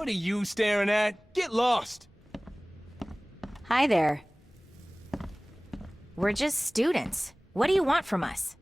What are you staring at? Get lost! Hi there. We're just students. What do you want from us?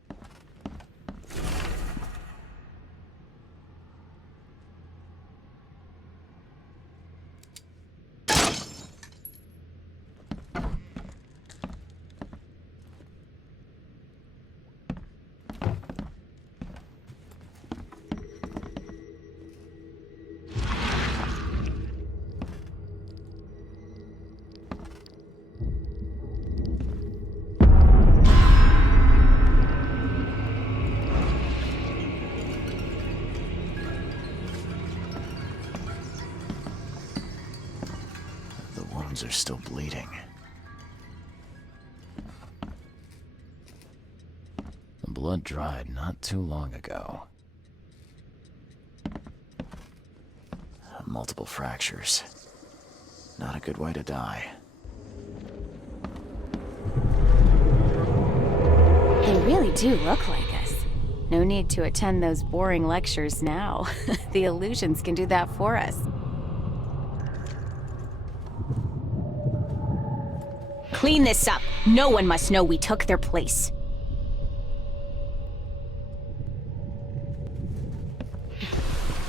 Are still bleeding. The blood dried not too long ago. Multiple fractures. Not a good way to die. They really do look like us. No need to attend those boring lectures now. The illusions can do that for us. Clean this up. No one must know we took their place.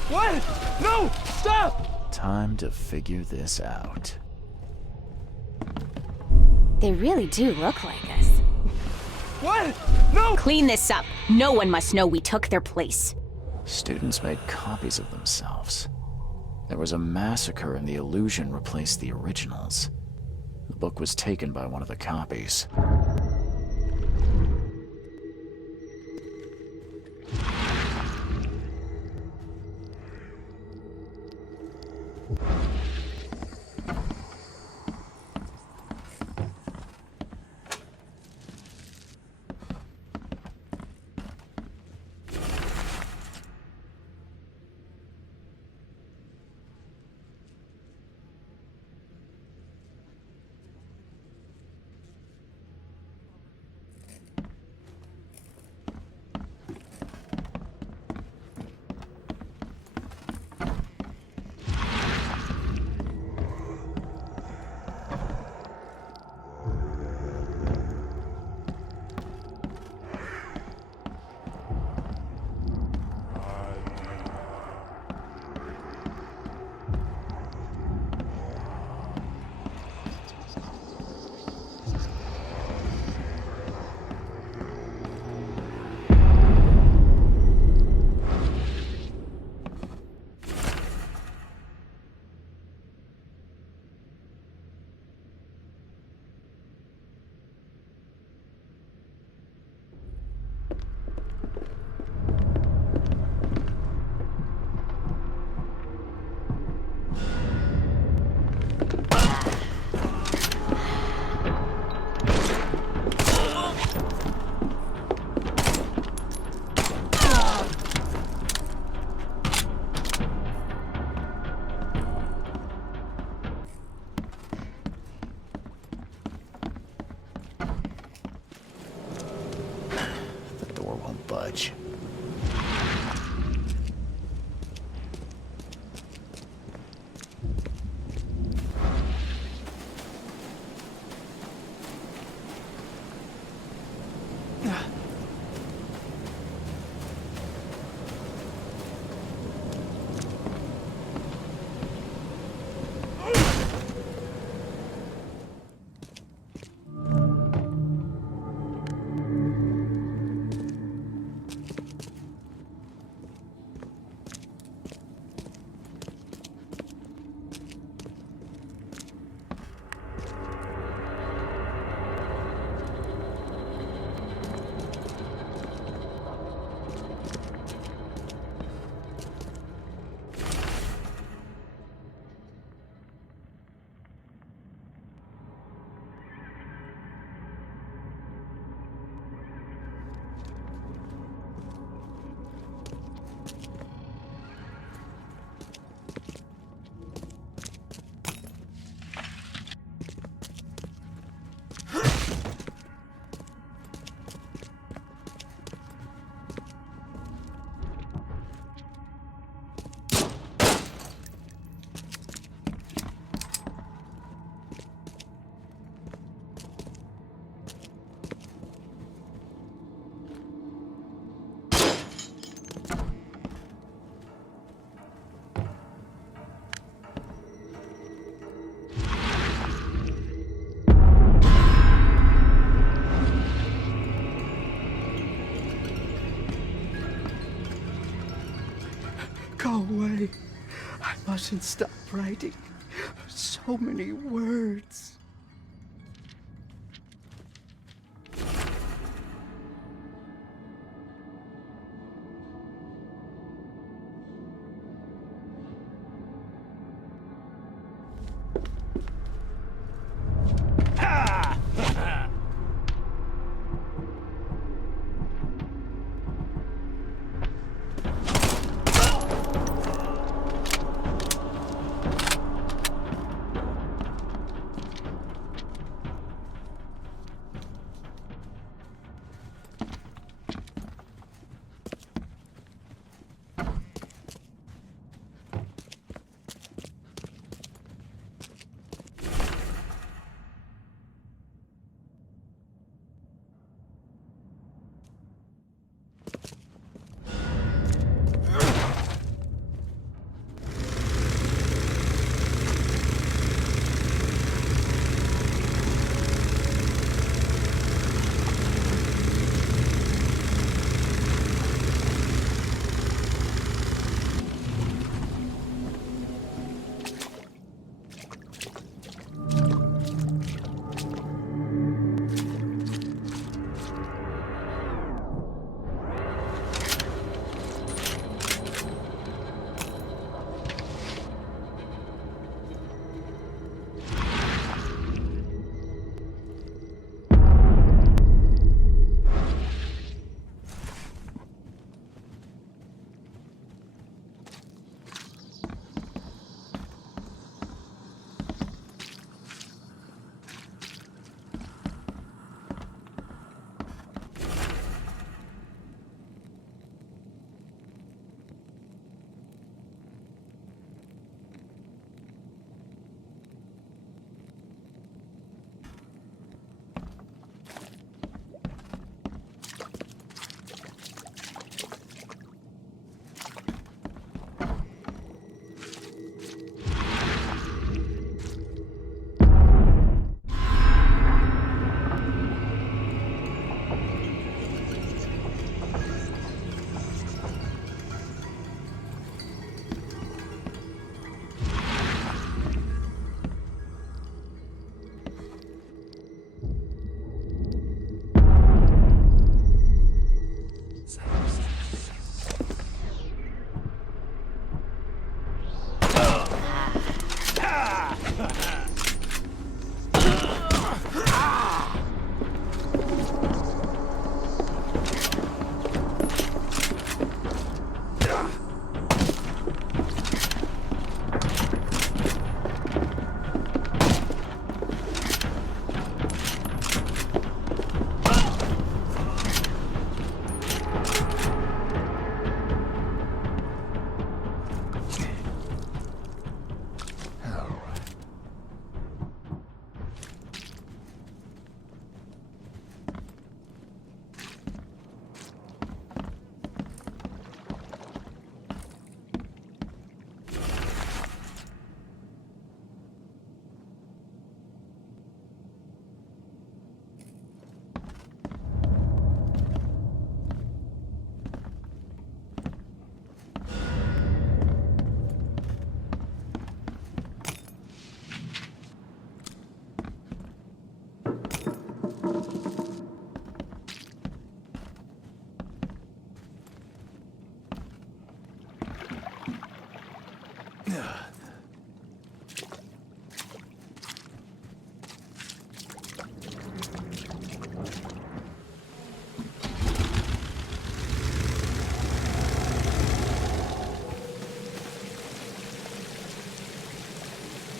What? No! Stop! Time to figure this out. They really do look like us. What? No! Clean this up. No one must know we took their place. Students made copies of themselves. There was a massacre and the illusion replaced the originals. The book was taken by one of the copies. mustn't stop writing. So many words.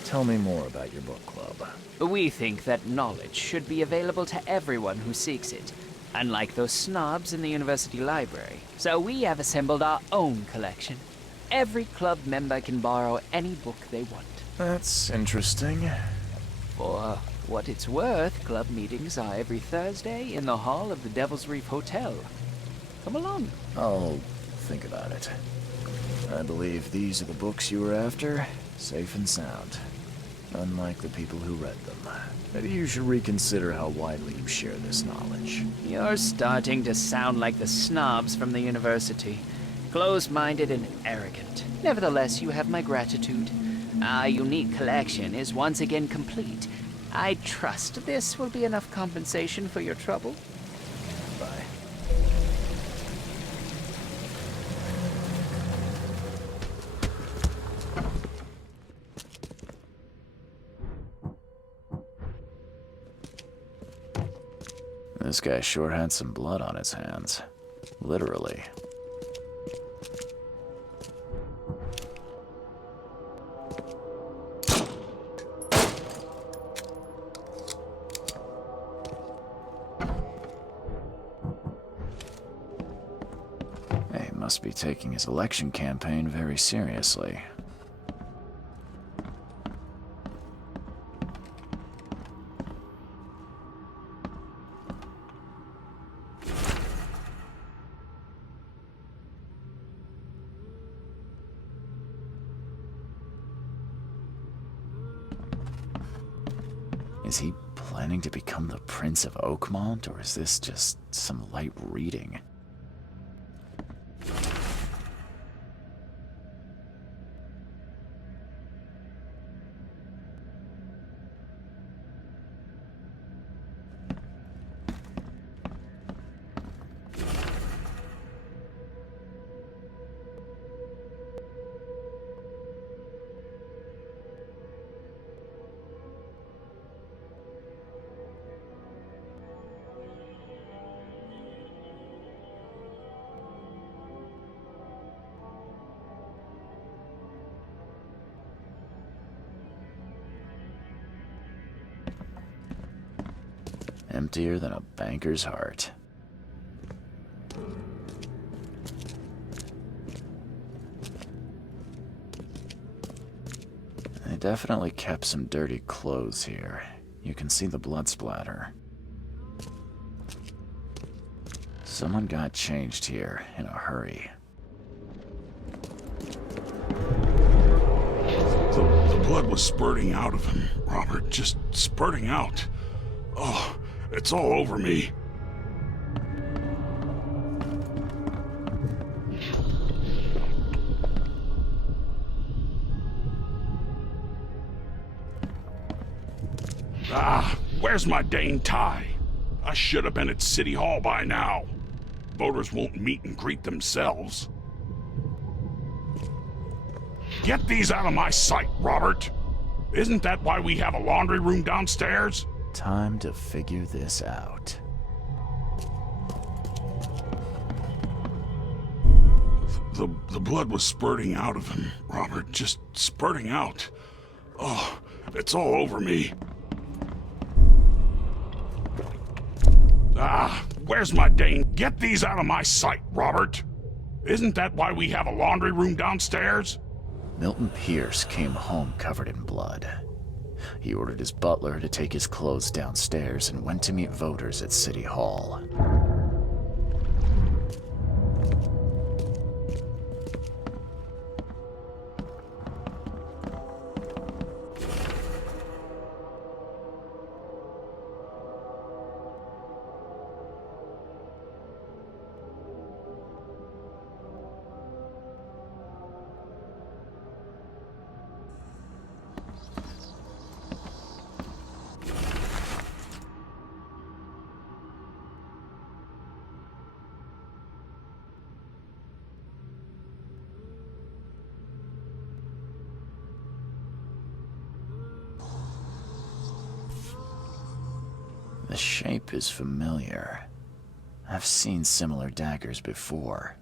Tell me more about your book club. We think that knowledge should be available to everyone who seeks it, unlike those snobs in the university library. So we have assembled our own collection. Every club member can borrow any book they want. That's interesting. For what it's worth, club meetings are every Thursday in the hall of the Devil's Reef Hotel. Come along. I'll think about it. I believe these are the books you were after, safe and sound. Unlike the people who read them. Maybe you should reconsider how widely you share this knowledge. You're starting to sound like the snobs from the university. Closed-minded and arrogant. Nevertheless, you have my gratitude. Our unique collection is once again complete. I trust this will be enough compensation for your trouble. Bye. This guy sure had some blood on his hands. Literally. He must be taking his election campaign very seriously. Is he planning to become the Prince of Oakmont, or is this just some light reading? Emptier than a banker's heart. They definitely kept some dirty clothes here. You can see the blood splatter. Someone got changed here in a hurry. The blood was spurting out of him, Robert. Just spurting out. Oh, it's all over me. Ah, where's my dang tie? I should have been at City Hall by now. Voters won't meet and greet themselves. Get these out of my sight, Robert. Isn't that why we have a laundry room downstairs? Time to figure this out. The blood was spurting out of him, Robert. Just spurting out. Oh, it's all over me. Ah, where's my dang... Get these out of my sight, Robert. Isn't that why we have a laundry room downstairs? Milton Pierce came home covered in blood. He ordered his butler to take his clothes downstairs and went to meet voters at City Hall. The shape is familiar. I've seen similar daggers before.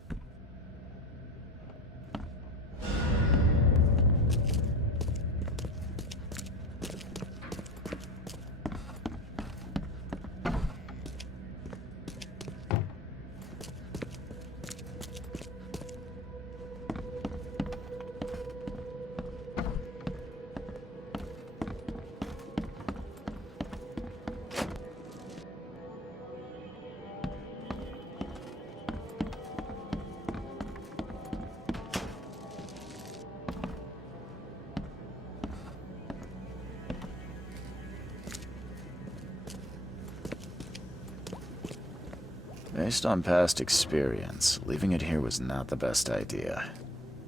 Based on past experience, leaving it here was not the best idea.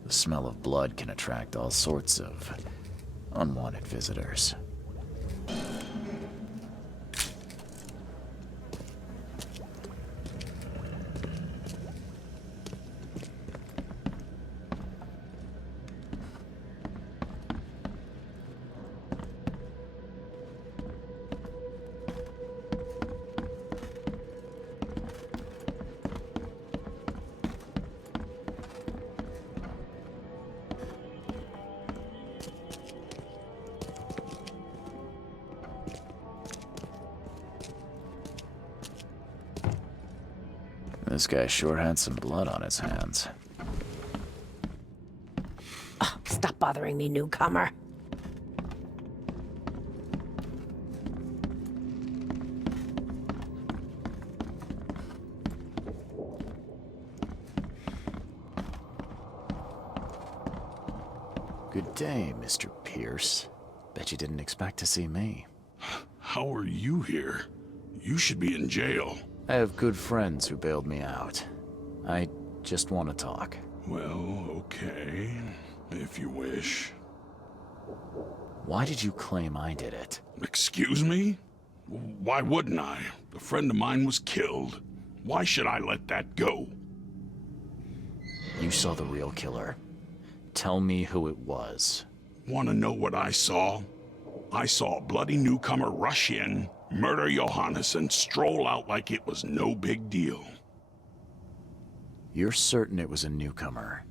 The smell of blood can attract all sorts of unwanted visitors. This guy sure had some blood on his hands. Stop bothering me, newcomer. Good day, Mr. Pierce. Bet you didn't expect to see me. How are you here? You should be in jail. I have good friends who bailed me out. I just want to talk. Well, okay, if you wish. Why did you claim I did it? Excuse me? Why wouldn't I? A friend of mine was killed. Why should I let that go? You saw the real killer. Tell me who it was. Want to know what I saw? I saw a bloody newcomer rush in, murder Johannes, and stroll out like it was no big deal. You're certain it was a newcomer.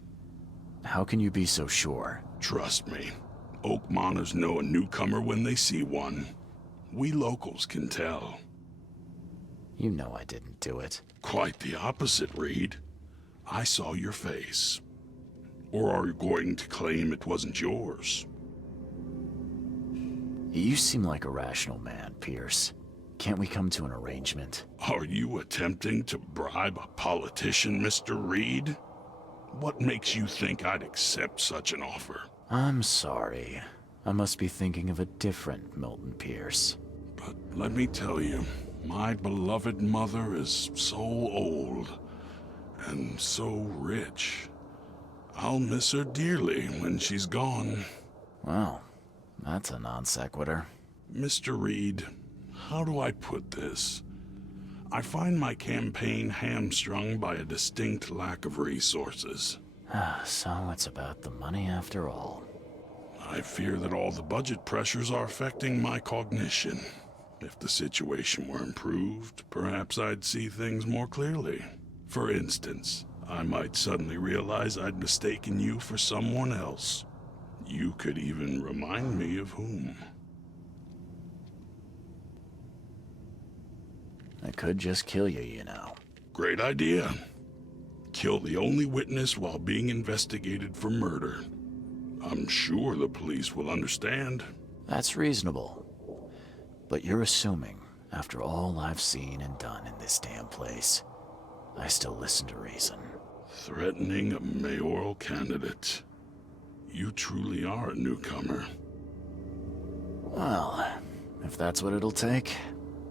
How can you be so sure? Trust me, Oakmoners know a newcomer when they see one. We locals can tell. You know I didn't do it. Quite the opposite, Reed. I saw your face. Or are you going to claim it wasn't yours? You seem like a rational man, Pierce. Can't we come to an arrangement? Are you attempting to bribe a politician, Mr. Reed? What makes you think I'd accept such an offer? I'm sorry. I must be thinking of a different Milton Pierce. But let me tell you, my beloved mother is so old and so rich. I'll miss her dearly when she's gone. Well, that's a non sequitur. Mr. Reed, how do I put this? I find my campaign hamstrung by a distinct lack of resources. So it's about the money after all. I fear that all the budget pressures are affecting my cognition. If the situation were improved, perhaps I'd see things more clearly. For instance, I might suddenly realize I'd mistaken you for someone else. You could even remind me of whom. I could just kill you, you know. Great idea. Kill the only witness while being investigated for murder. I'm sure the police will understand. That's reasonable. But you're assuming, after all I've seen and done in this damn place, I still listen to reason. Threatening a mayoral candidate. You truly are a newcomer. Well, if that's what it'll take,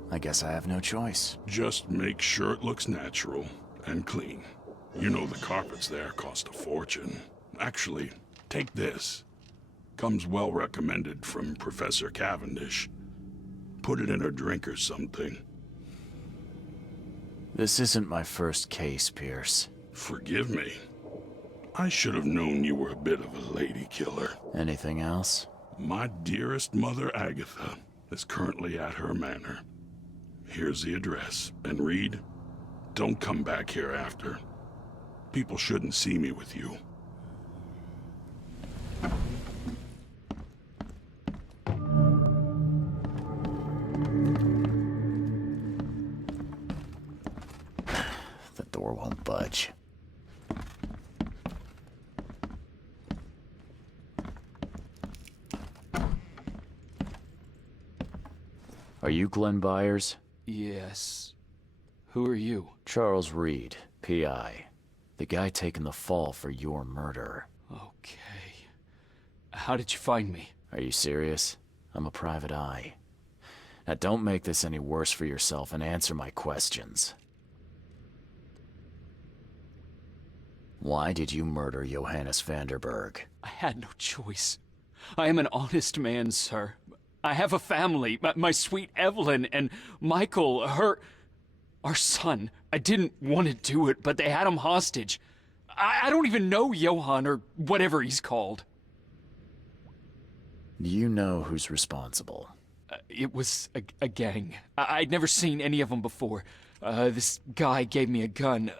I guess I have no choice. Just make sure it looks natural and clean. You know the carpets there cost a fortune. Actually, take this. Comes well recommended from Professor Cavendish. Put it in a drink or something. This isn't my first case, Pierce. Forgive me. I should have known you were a bit of a lady killer. Anything else? My dearest mother, Agatha, is currently at her manor. Here's the address. And Reed, don't come back here after. People shouldn't see me with you. The door won't budge. Are you Glenn Byers? Yes. Who are you? Charles Reed, P.I. The guy taking the fall for your murder. Okay. How did you find me? Are you serious? I'm a private eye. Now don't make this any worse for yourself and answer my questions. Why did you murder Johannes Vanderberg? I had no choice. I am an honest man, sir. I have a family. My sweet Evelyn and Michael, our son. I didn't want to do it, but they had him hostage. I don't even know Johann, or whatever he's called. Do you know who's responsible? It was a gang. I'd never seen any of them before. This guy gave me a gun.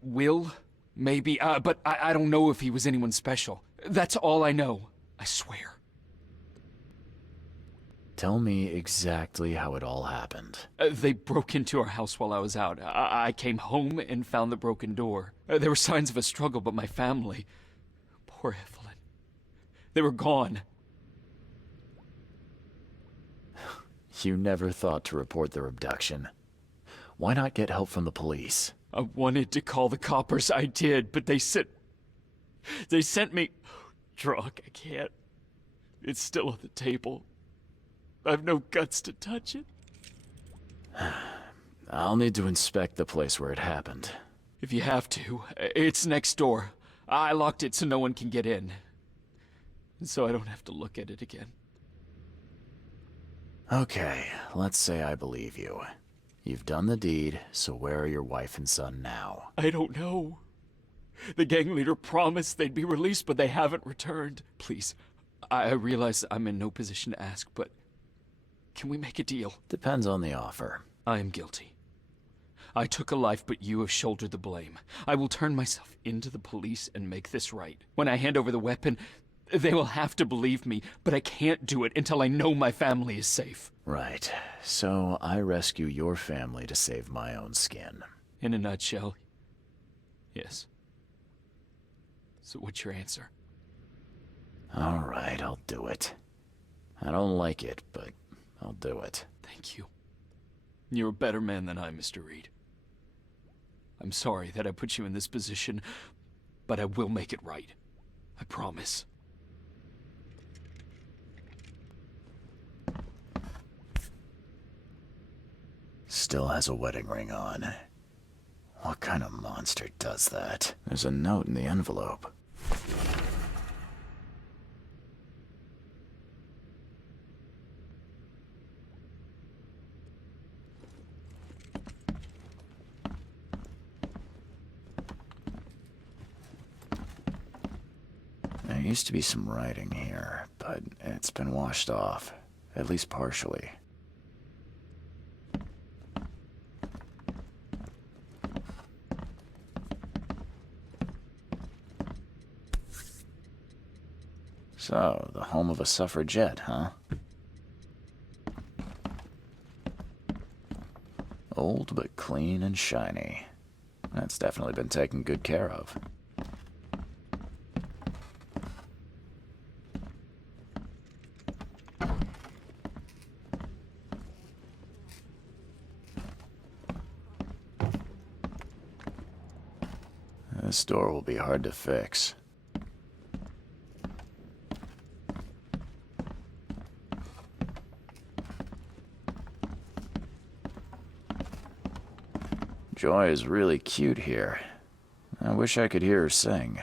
Will? Maybe. But I don't know if he was anyone special. That's all I know. I swear. Tell me exactly how it all happened. They broke into our house while I was out. I came home and found the broken door. There were signs of a struggle, but my family... Poor Evelyn. They were gone. You never thought to report their abduction. Why not get help from the police? I wanted to call the coppers, I did, but they sent me... Drunk, I can't. It's still on the table. I've no guts to touch it. I'll need to inspect the place where it happened. If you have to, it's next door. I locked it so no one can get in. So I don't have to look at it again. Okay, let's say I believe you. You've done the deed, so where are your wife and son now? I don't know. The gang leader promised they'd be released, but they haven't returned. Please, I realize I'm in no position to ask, but can we make a deal? Depends on the offer. I am guilty. I took a life, but you have shouldered the blame. I will turn myself into the police and make this right. When I hand over the weapon, they will have to believe me, but I can't do it until I know my family is safe. Right. So I rescue your family to save my own skin. In a nutshell, yes. So what's your answer? All right, I'll do it. I don't like it, but I'll do it. Thank you. You're a better man than I, Mr. Reed. I'm sorry that I put you in this position, but I will make it right. I promise. Still has a wedding ring on. What kind of monster does that? There's a note in the envelope. There used to be some writing here, but it's been washed off, at least partially. So, the home of a suffragette, huh? Old but clean and shiny. That's definitely been taken good care of. This door will be hard to fix. Joy is really cute here. I wish I could hear her sing.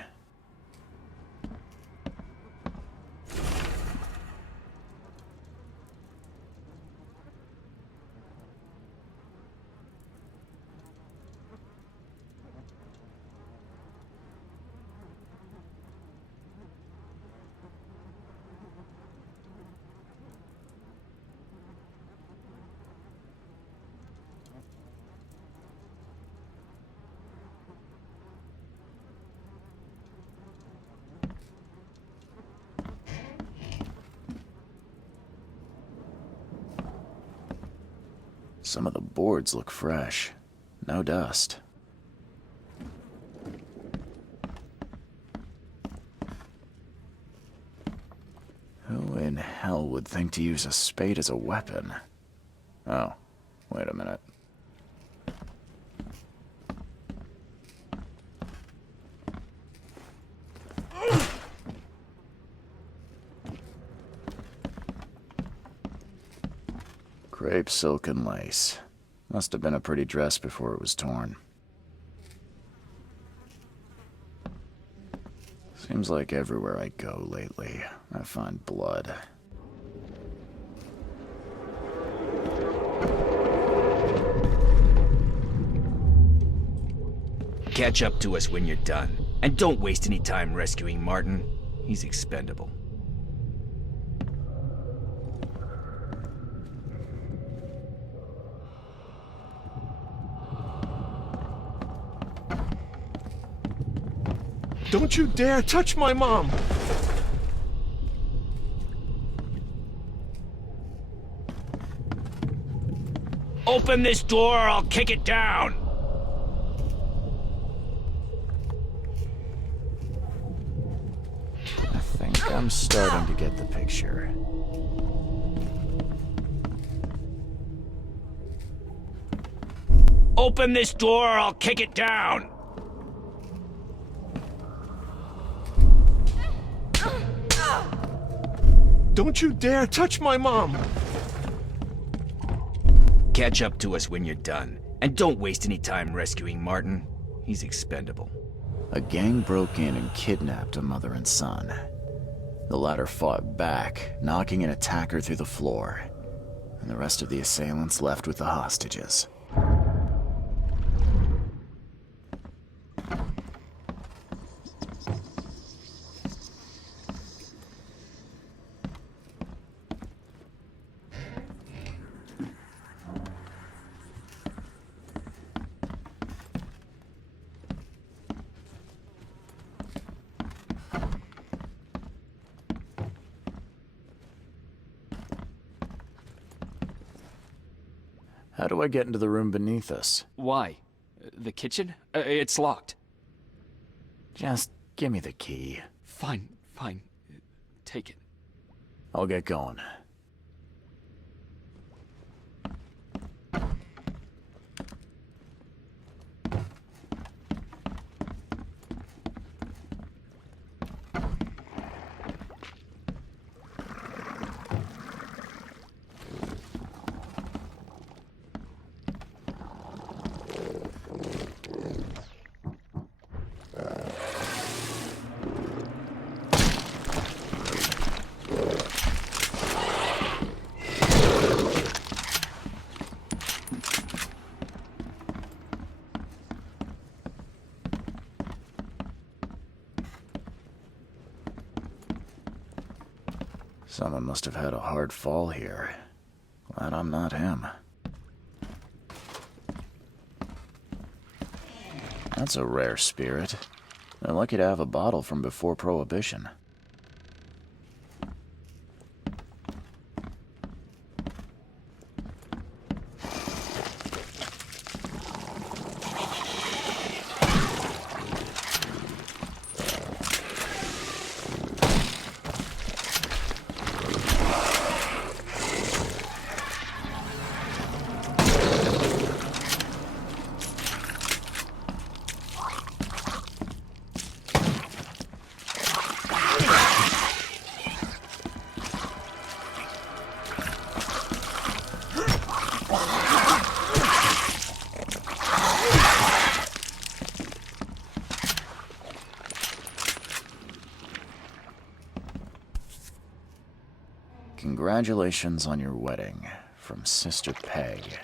Some of the boards look fresh. No dust. Who in hell would think to use a spade as a weapon? Oh, wait a minute. Crepe silk and lace. Must have been a pretty dress before it was torn. Seems like everywhere I go lately, I find blood. Catch up to us when you're done. And don't waste any time rescuing Martin. He's expendable. Don't you dare touch my mom! Open this door or I'll kick it down! I think I'm starting to get the picture. Open this door or I'll kick it down! Don't you dare touch my mom! Catch up to us when you're done. And don't waste any time rescuing Martin. He's expendable. A gang broke in and kidnapped a mother and son. The latter fought back, knocking an attacker through the floor, and the rest of the assailants left with the hostages. How do I get into the room beneath us? Why? The kitchen? It's locked. Just give me the key. Fine, fine. Take it. I'll get going. Someone must have had a hard fall here. Glad I'm not him. That's a rare spirit. They're lucky to have a bottle from before Prohibition. Congratulations on your wedding, from Sister Peg.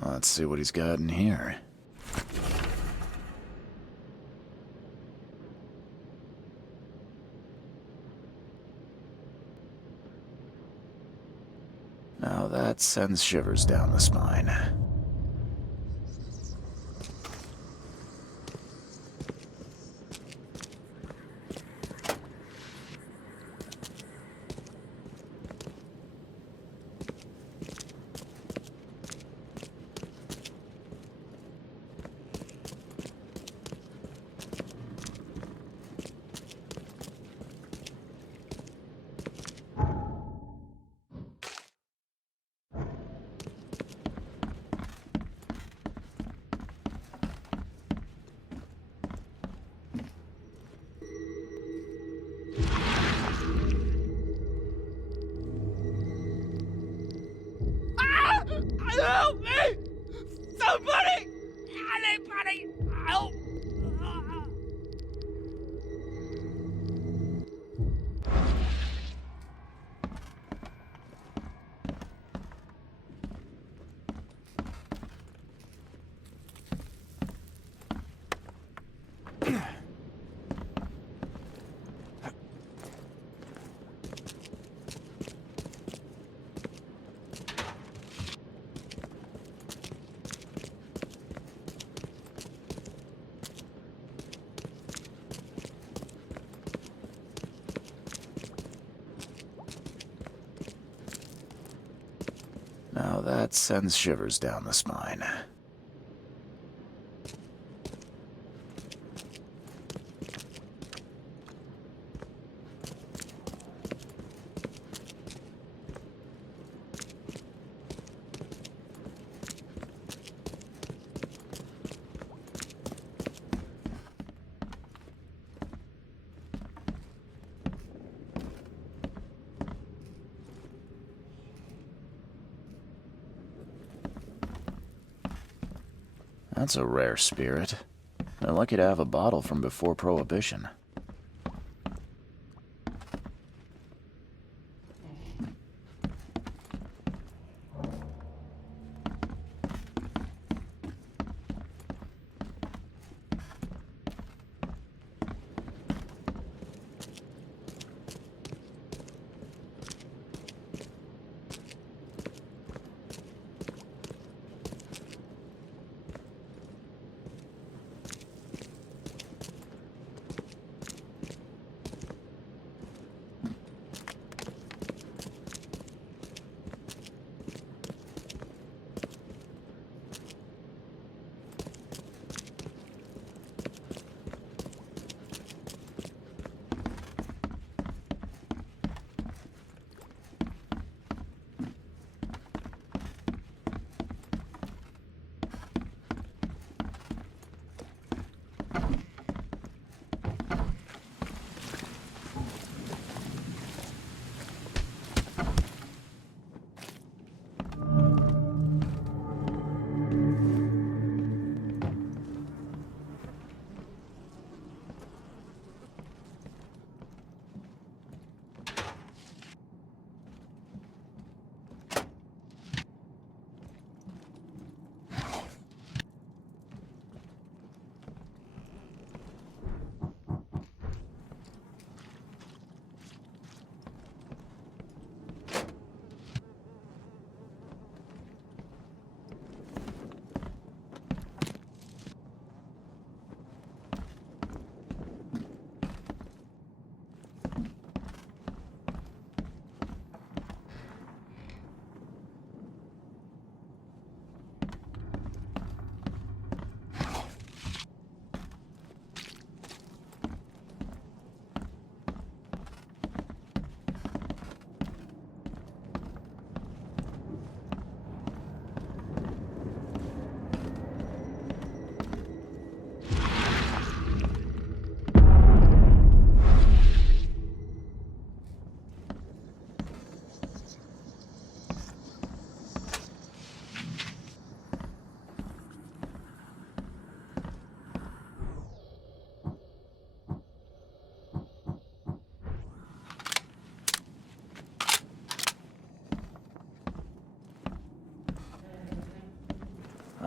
Let's see what he's got in here. Now that sends shivers down the spine. buddy! Help! Now that sends shivers down the spine. That's a rare spirit. They're lucky to have a bottle from before Prohibition.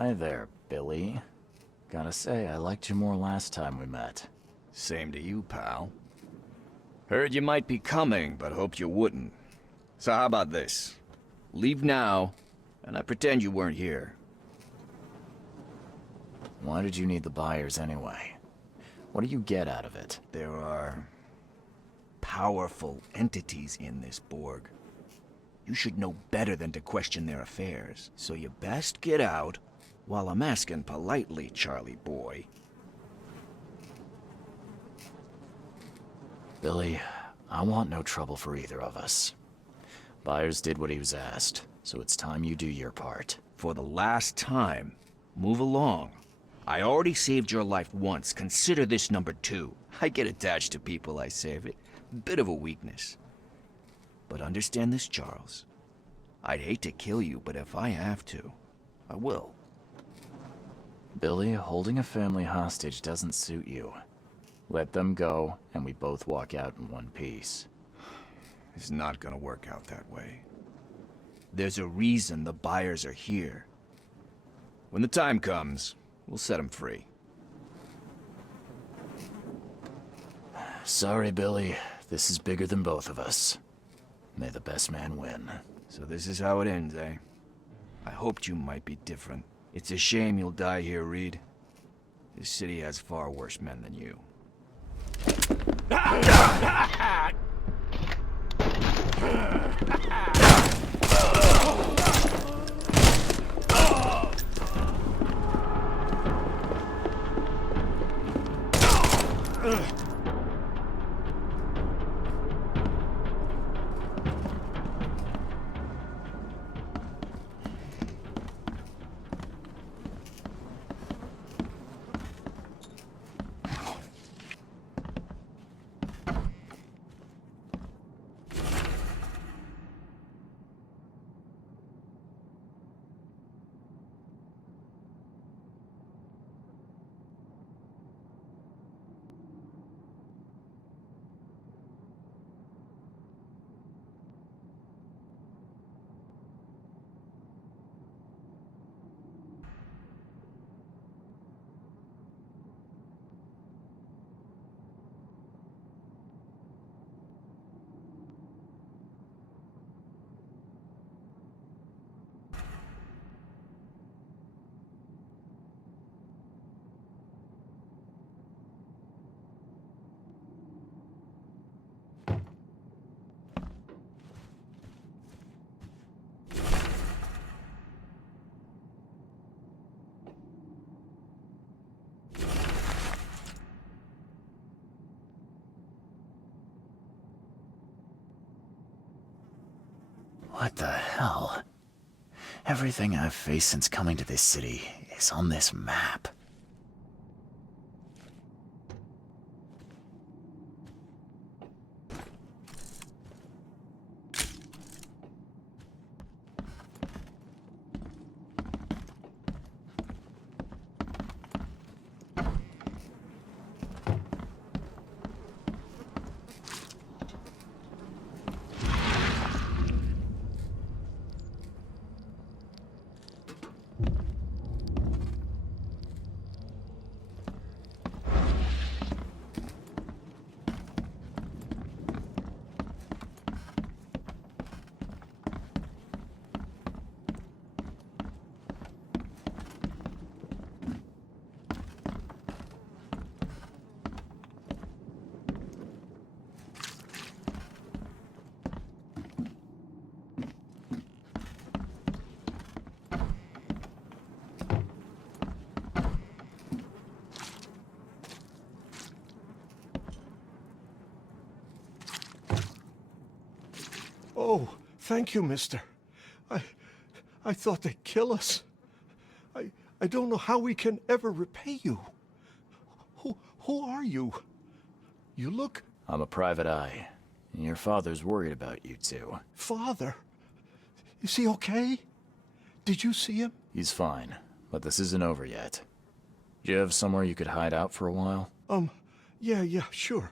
Hi there, Billy. Gotta say, I liked you more last time we met. Same to you, pal. Heard you might be coming, but hoped you wouldn't. So how about this? Leave now, and I pretend you weren't here. Why did you need the buyers anyway? What do you get out of it? There are powerful entities in this Borg. You should know better than to question their affairs, so you best get out while I'm asking politely, Charlie boy. Billy, I want no trouble for either of us. Byers did what he was asked, so it's time you do your part. For the last time, move along. I already saved your life once. Consider this number 2. I get attached to people I save. It bit of a weakness. But understand this, Charles. I'd hate to kill you, but if I have to, I will. Billy, holding a family hostage doesn't suit you. Let them go, and we both walk out in one piece. It's not gonna work out that way. There's a reason the buyers are here. When the time comes, we'll set them free. Sorry, Billy. This is bigger than both of us. May the best man win. So this is how it ends, eh? I hoped you might be different. It's a shame you'll die here, Reed. This city has far worse men than you. What the hell? Everything I've faced since coming to this city is on this map. Oh, thank you, mister. I thought they'd kill us. I don't know how we can ever repay you. Who are you? You look... I'm a private eye. Your father's worried about you two. Father? Is he okay? Did you see him? He's fine, but this isn't over yet. Do you have somewhere you could hide out for a while? Yeah, sure.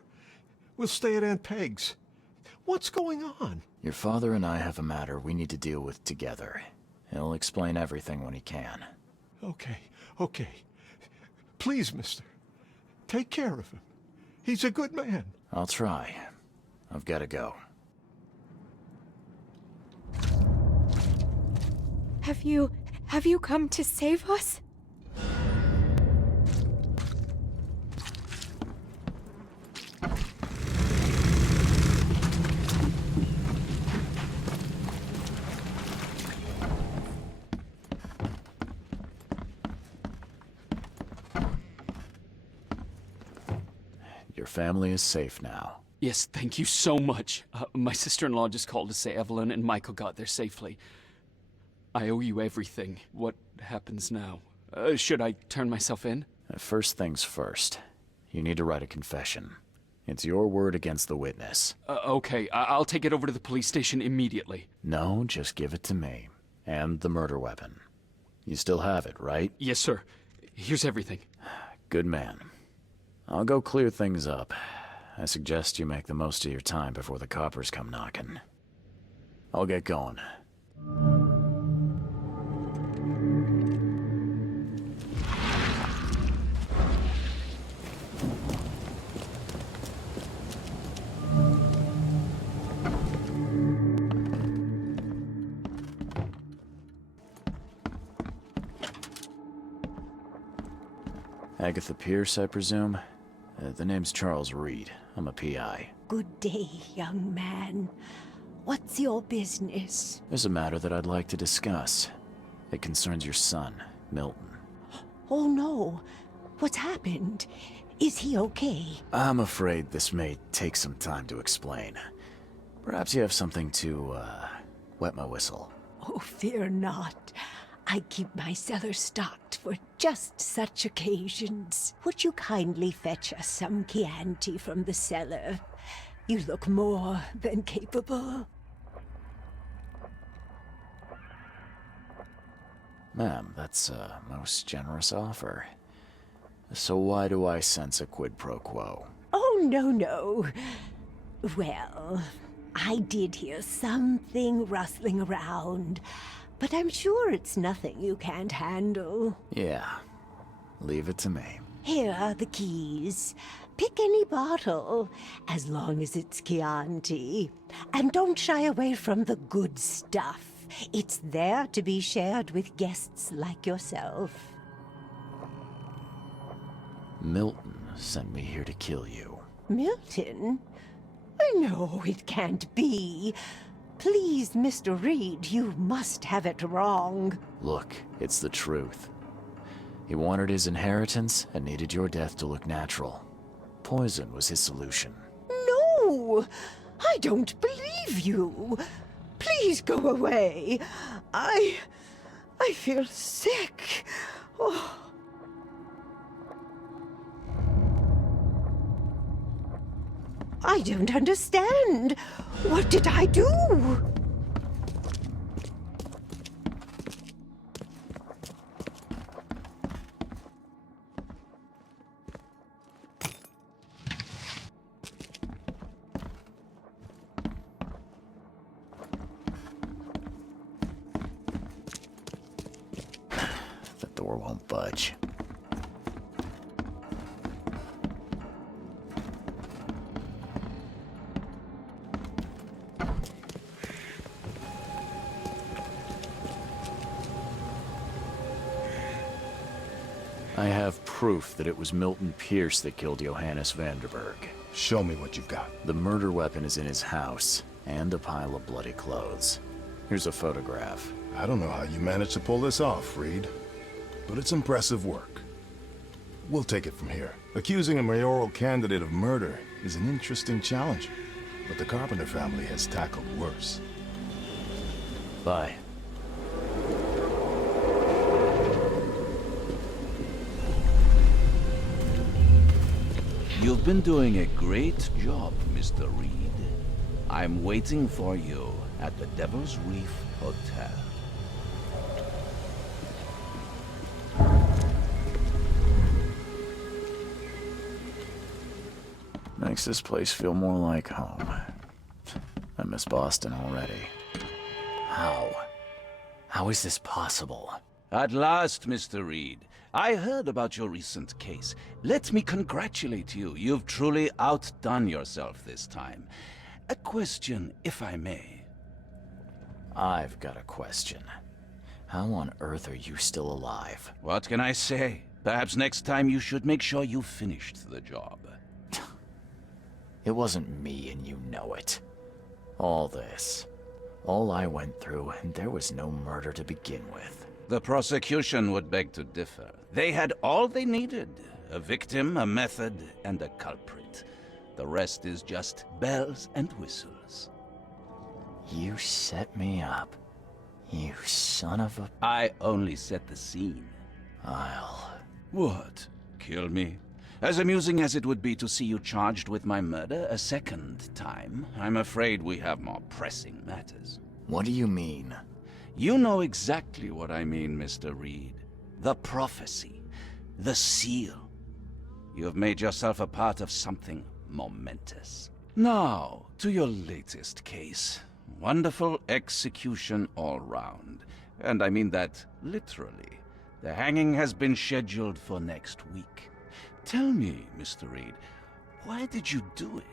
We'll stay at Aunt Peg's. What's going on? Your father and I have a matter we need to deal with together. He'll explain everything when he can. Okay. Please, mister. Take care of him. He's a good man. I'll try. I've got to go. Have you come to save us? Your family is safe now. Yes, thank you so much. My sister-in-law just called to say Evelyn and Michael got there safely. I owe you everything. What happens now? Should I turn myself in? First things first. You need to write a confession. It's your word against the witness. Okay, I'll take it over to the police station immediately. No, just give it to me. And the murder weapon. You still have it, right? Yes, sir. Here's everything. Good man. I'll go clear things up. I suggest you make the most of your time before the coppers come knocking. I'll get going. Agatha Pierce, I presume? The name's Charles Reed. I'm a PI. Good day, young man. What's your business? There's a matter that I'd like to discuss. It concerns your son, Milton. Oh no. What's happened? Is he okay? I'm afraid this may take some time to explain. Perhaps you have something to, wet my whistle. Oh, fear not. I keep my cellar stocked for just such occasions. Would you kindly fetch us some Chianti from the cellar? You look more than capable. Ma'am, that's a most generous offer. So why do I sense a quid pro quo? Oh, no. Well, I did hear something rustling around, but I'm sure it's nothing you can't handle. Yeah. Leave it to me. Here are the keys. Pick any bottle, as long as it's Chianti. And don't shy away from the good stuff. It's there to be shared with guests like yourself. Milton sent me here to kill you. Milton? No, it can't be. Please, Mr. Reed, you must have it wrong. Look, it's the truth. He wanted his inheritance and needed your death to look natural. Poison was his solution. No! I don't believe you. Please go away. I feel sick. Oh. I don't understand. What did I do? The door won't budge. I have proof that it was Milton Pierce that killed Johannes Vanderberg. Show me what you've got. The murder weapon is in his house, and a pile of bloody clothes. Here's a photograph. I don't know how you managed to pull this off, Reed, but it's impressive work. We'll take it from here. Accusing a mayoral candidate of murder is an interesting challenge, but the Carpenter family has tackled worse. Bye. You've been doing a great job, Mr. Reed. I'm waiting for you at the Devil's Reef Hotel. Makes this place feel more like home. I miss Boston already. How is this possible? At last, Mr. Reed. I heard about your recent case. Let me congratulate you. You've truly outdone yourself this time. A question, if I may. I've got a question. How on earth are you still alive? What can I say? Perhaps next time you should make sure you finished the job. It wasn't me, and you know it. All I went through, and there was no murder to begin with. The prosecution would beg to differ. They had all they needed. A victim, a method, and a culprit. The rest is just bells and whistles. You set me up. You son of a... I only set the scene. What? Kill me? As amusing as it would be to see you charged with my murder a second time, I'm afraid we have more pressing matters. What do you mean? You know exactly what I mean, Mr. Reed. The prophecy. The seal. You have made yourself a part of something momentous. Now, to your latest case. Wonderful execution all round. And I mean that literally. The hanging has been scheduled for next week. Tell me, Mr. Reed, why did you do it?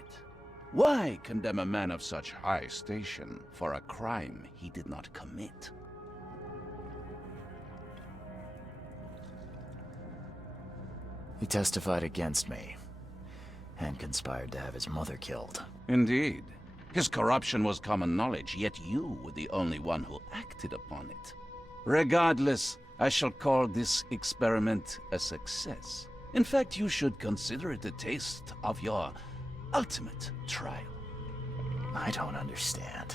Why condemn a man of such high station for a crime he did not commit? He testified against me, and conspired to have his mother killed. Indeed. His corruption was common knowledge, yet you were the only one who acted upon it. Regardless, I shall call this experiment a success. In fact, you should consider it a taste of your ultimate trial. I don't understand.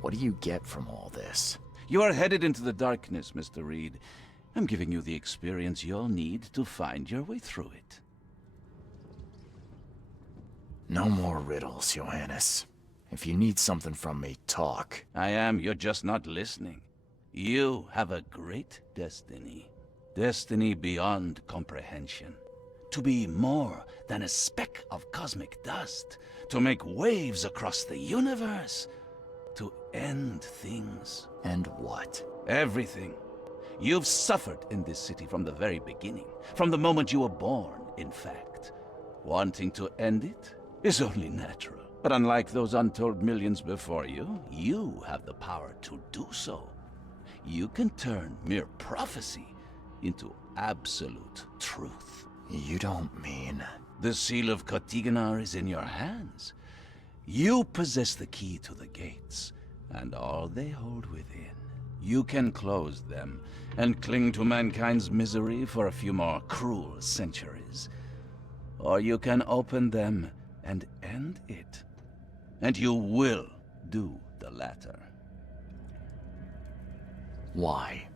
What do you get from all this? You are headed into the darkness, Mr. Reed. I'm giving you the experience you'll need to find your way through it. No more riddles, Johannes. If you need something from me, talk. I am, you're just not listening. You have a great destiny. Destiny beyond comprehension. To be more than a speck of cosmic dust. To make waves across the universe. To end things. And what? Everything. You've suffered in this city from the very beginning. From the moment you were born, in fact. Wanting to end it is only natural. But unlike those untold millions before you, you have the power to do so. You can turn mere prophecy into absolute truth. You don't mean... The seal of Kotiganar is in your hands. You possess the key to the gates, and all they hold within. You can close them, and cling to mankind's misery for a few more cruel centuries. Or you can open them and end it. And you will do the latter. Why?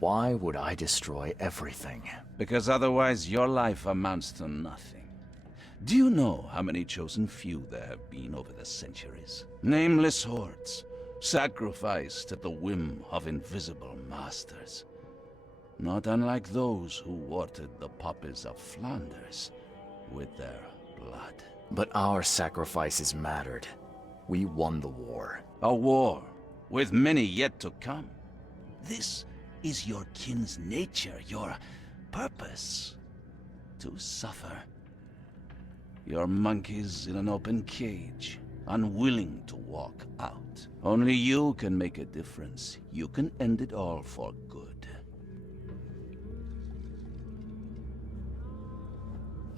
Why would I destroy everything? Because otherwise your life amounts to nothing. Do you know how many chosen few there have been over the centuries? Nameless hordes, sacrificed at the whim of invisible masters. Not unlike those who watered the poppies of Flanders with their blood. But our sacrifices mattered. We won the war. A war, with many yet to come. This is your kin's nature, your purpose. To suffer. Your monkeys in an open cage, unwilling to walk out. Only you can make a difference. You can end it all for good.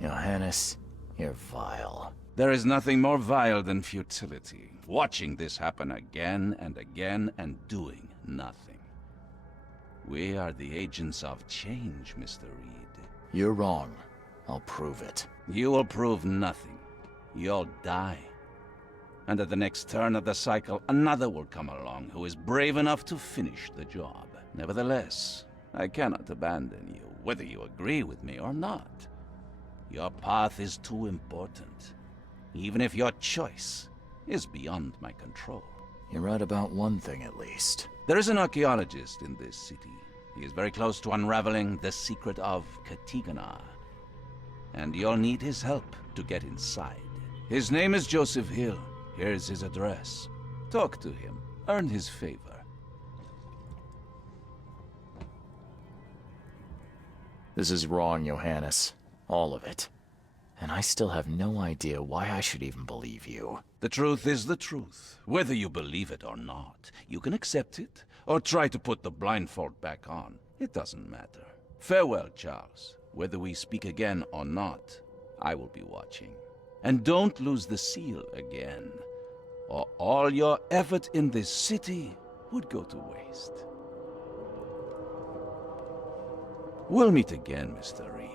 Johannes, you're vile. There is nothing more vile than futility. Watching this happen again and again and doing nothing. We are the agents of change, Mr. Reed. You're wrong. I'll prove it. You will prove nothing. You'll die. And at the next turn of the cycle, another will come along who is brave enough to finish the job. Nevertheless, I cannot abandon you, whether you agree with me or not. Your path is too important, even if your choice is beyond my control. You're right about one thing, at least. There is an archaeologist in this city. He is very close to unraveling the secret of Kotiganar. And you'll need his help to get inside. His name is Joseph Hill. Here's his address. Talk to him. Earn his favor. This is wrong, Johannes. All of it. And I still have no idea why I should even believe you. The truth is the truth, whether you believe it or not. You can accept it, or try to put the blindfold back on. It doesn't matter. Farewell, Charles. Whether we speak again or not, I will be watching. And don't lose the seal again, or all your effort in this city would go to waste. We'll meet again, Mr. Reed.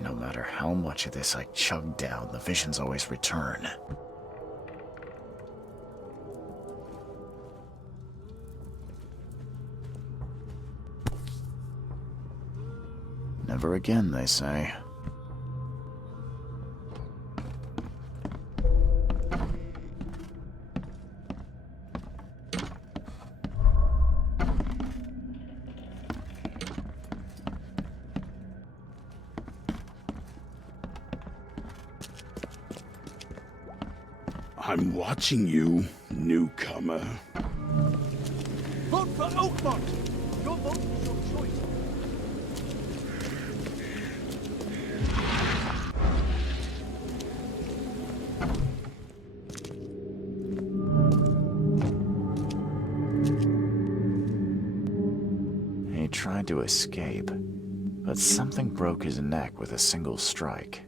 No matter how much of this I chug down, the visions always return. Never again, they say. I'm watching you, newcomer. Vote for Oakmont! Your vote is your choice. He tried to escape, but something broke his neck with a single strike.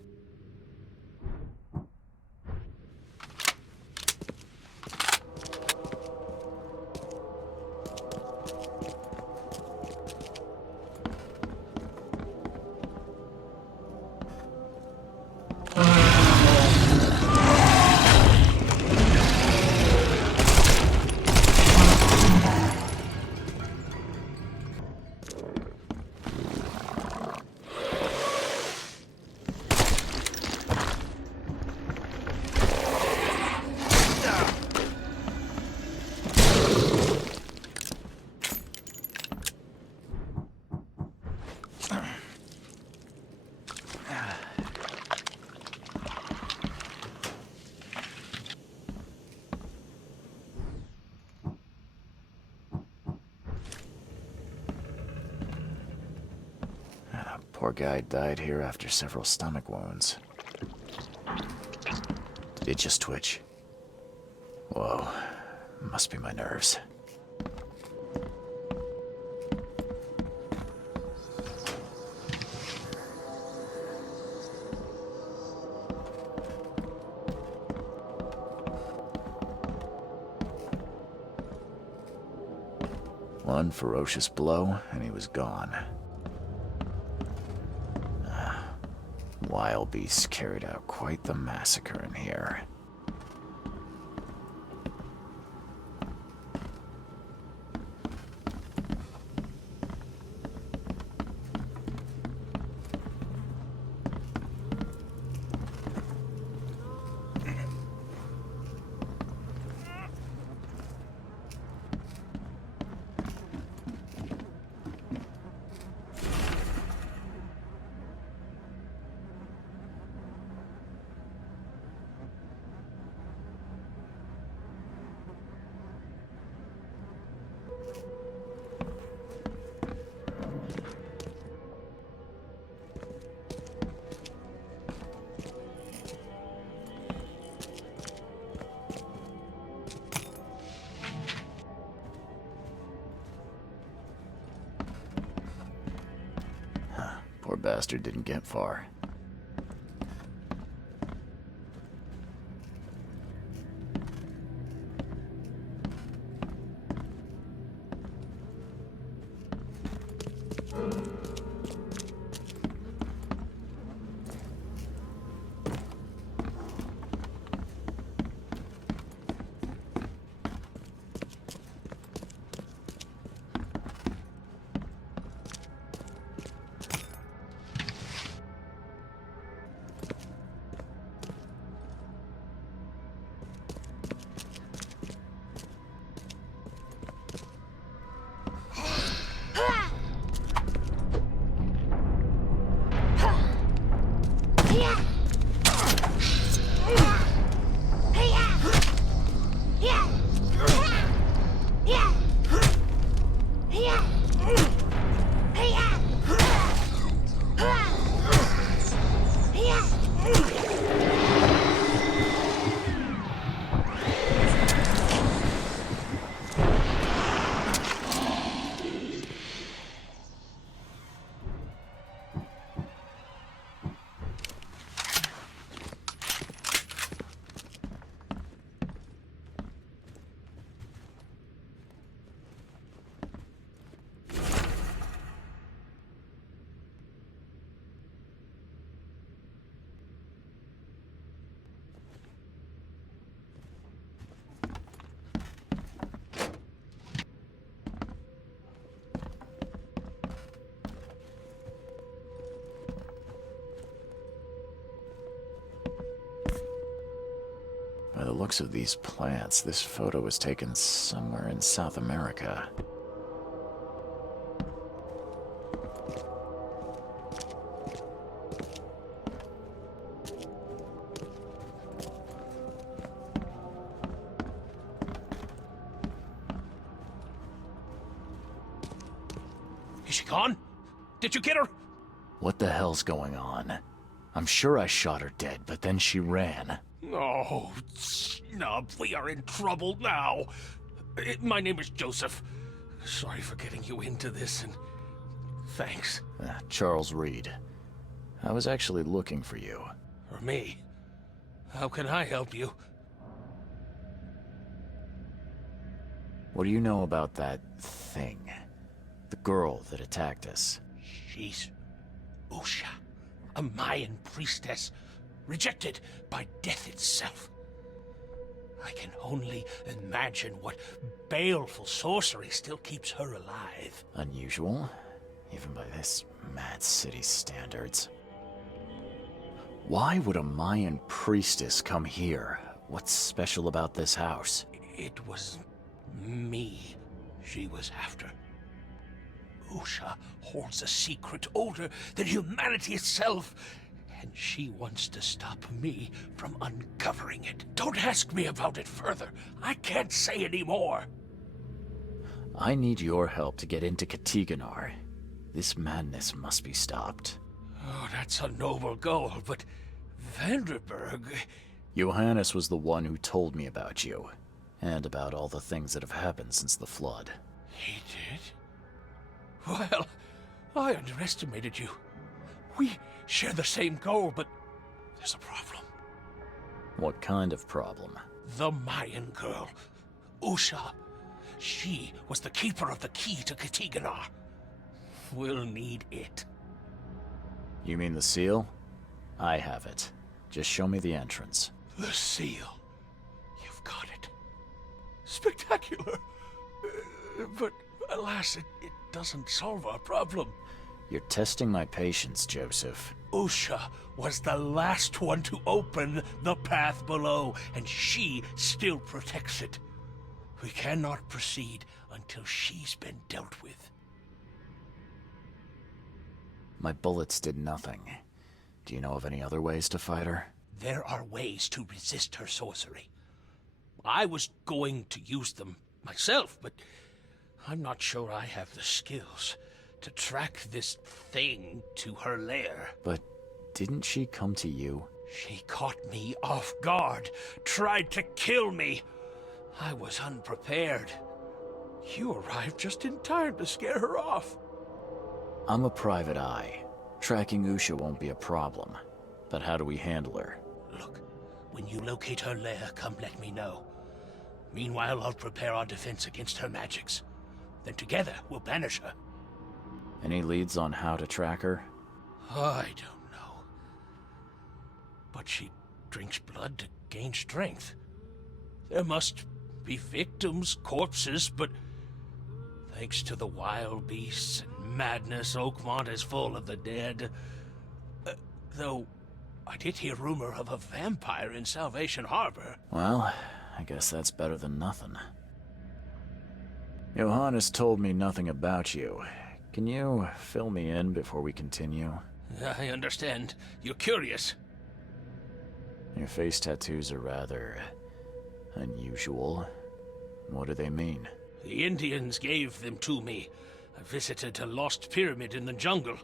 Poor guy died here after several stomach wounds. Did it just twitch? Whoa, must be my nerves. One ferocious blow, and he was gone. Wild beasts carried out quite the massacre in here. Poor bastard didn't get far. the looks of these plants, this photo was taken somewhere in South America. Is she gone? Did you get her? What the hell's going on? I'm sure I shot her dead, but then she ran. Oh, snub, we are in trouble now. My name is Joseph. Sorry for getting you into this, and thanks. Charles Reed. I was actually looking for you. For me? How can I help you? What do you know about that thing? The girl that attacked us? She's Usha, a Mayan priestess, rejected by death itself. I can only imagine what baleful sorcery still keeps her alive. Unusual, even by this mad city standards. Why would a Mayan priestess come here? What's special about this house? It was me she was after. Usha holds a secret older than humanity itself, and she wants to stop me from uncovering it. Don't ask me about it further. I can't say any more. I need your help to get into Katiganar. This madness must be stopped. Oh, that's a noble goal, but Vanderberg... Johannes was the one who told me about you, and about all the things that have happened since the flood. He did? Well, I underestimated you. We share the same goal, but there's a problem. What kind of problem? The Mayan girl, Usha. She was the keeper of the key to Katiganar. We'll need it. You mean the seal? I have it. Just show me the entrance. The seal. You've got it. Spectacular. But alas, it doesn't solve our problem. You're testing my patience, Joseph. Usha was the last one to open the path below, and she still protects it. We cannot proceed until she's been dealt with. My bullets did nothing. Do you know of any other ways to fight her? There are ways to resist her sorcery. I was going to use them myself, but I'm not sure I have the skills to track this thing to her lair. But didn't she come to you? She caught me off guard, tried to kill me. I was unprepared. You arrived just in time to scare her off. I'm a private eye. Tracking Usha won't be a problem. But how do we handle her? Look, when you locate her lair, come let me know. Meanwhile, I'll prepare our defense against her magics. Then together, we'll banish her. Any leads on how to track her? I don't know. But she drinks blood to gain strength. There must be victims, corpses, but thanks to the wild beasts and madness, Oakmont is full of the dead. Though, I did hear rumor of a vampire in Salvation Harbor. Well, I guess that's better than nothing. Johannes told me nothing about you. Can you fill me in before we continue? I understand. You're curious. Your face tattoos are rather unusual. What do they mean? The Indians gave them to me. I visited a lost pyramid in the jungle.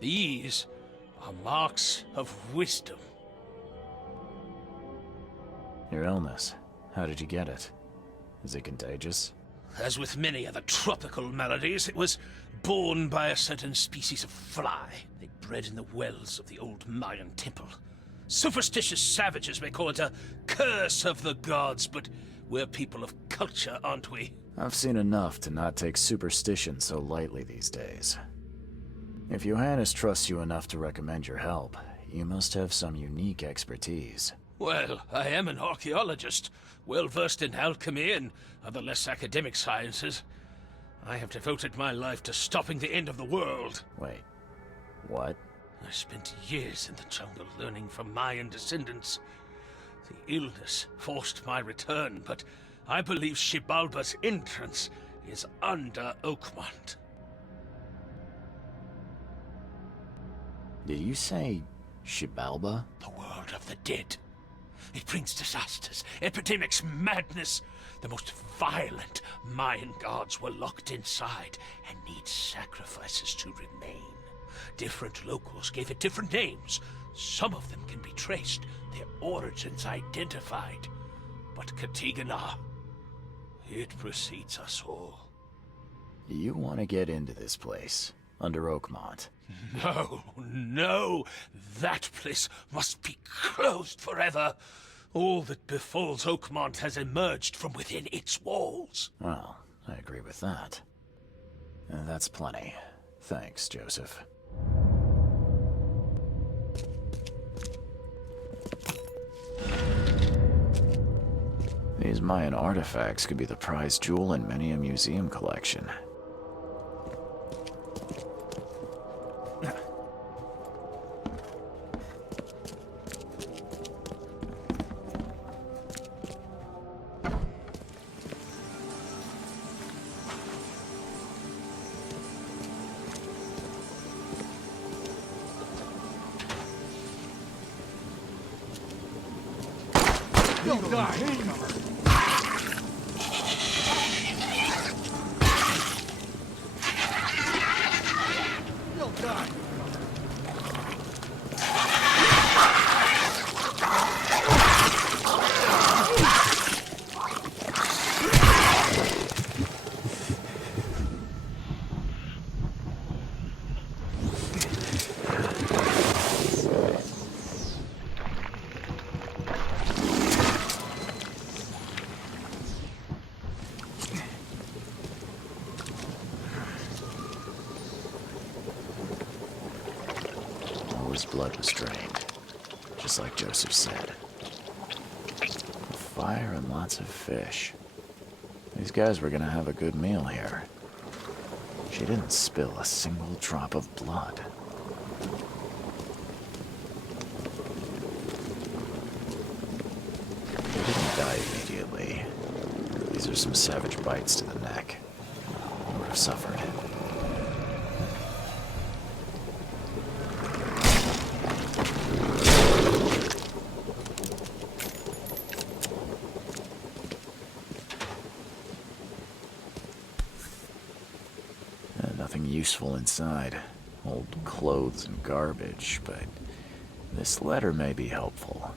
These are marks of wisdom. Your illness. How did you get it? Is it contagious? As with many other tropical maladies, it was borne by a certain species of fly. They bred in the wells of the old Mayan temple. Superstitious savages may call it a curse of the gods, but we're people of culture, aren't we? I've seen enough to not take superstition so lightly these days. If Johannes trusts you enough to recommend your help, you must have some unique expertise. Well, I am an archaeologist, well-versed in alchemy and other less academic sciences. I have devoted my life to stopping the end of the world. Wait, what? I spent years in the jungle learning from Mayan descendants. The illness forced my return, but I believe Xibalba's entrance is under Oakmont. Did you say Xibalba? The world of the dead. It brings disasters, epidemics, madness. The most violent Mayan gods were locked inside and need sacrifices to remain. Different locals gave it different names. Some of them can be traced, their origins identified. But Katigana, it precedes us all. You want to get into this place, under Oakmont? No, no. That place must be closed forever. All that befalls Oakmont has emerged from within its walls. Well, I agree with that. That's plenty. Thanks, Joseph. These Mayan artifacts could be the prized jewel in many a museum collection. You'll die. You'll die. His blood was drained, just like Joseph said. Fire and lots of fish. These guys were gonna have a good meal here. She didn't spill a single drop of blood. They didn't die immediately. These are some savage bites to the neck. They would have suffered. Nothing useful inside. Old clothes and garbage, but this letter may be helpful.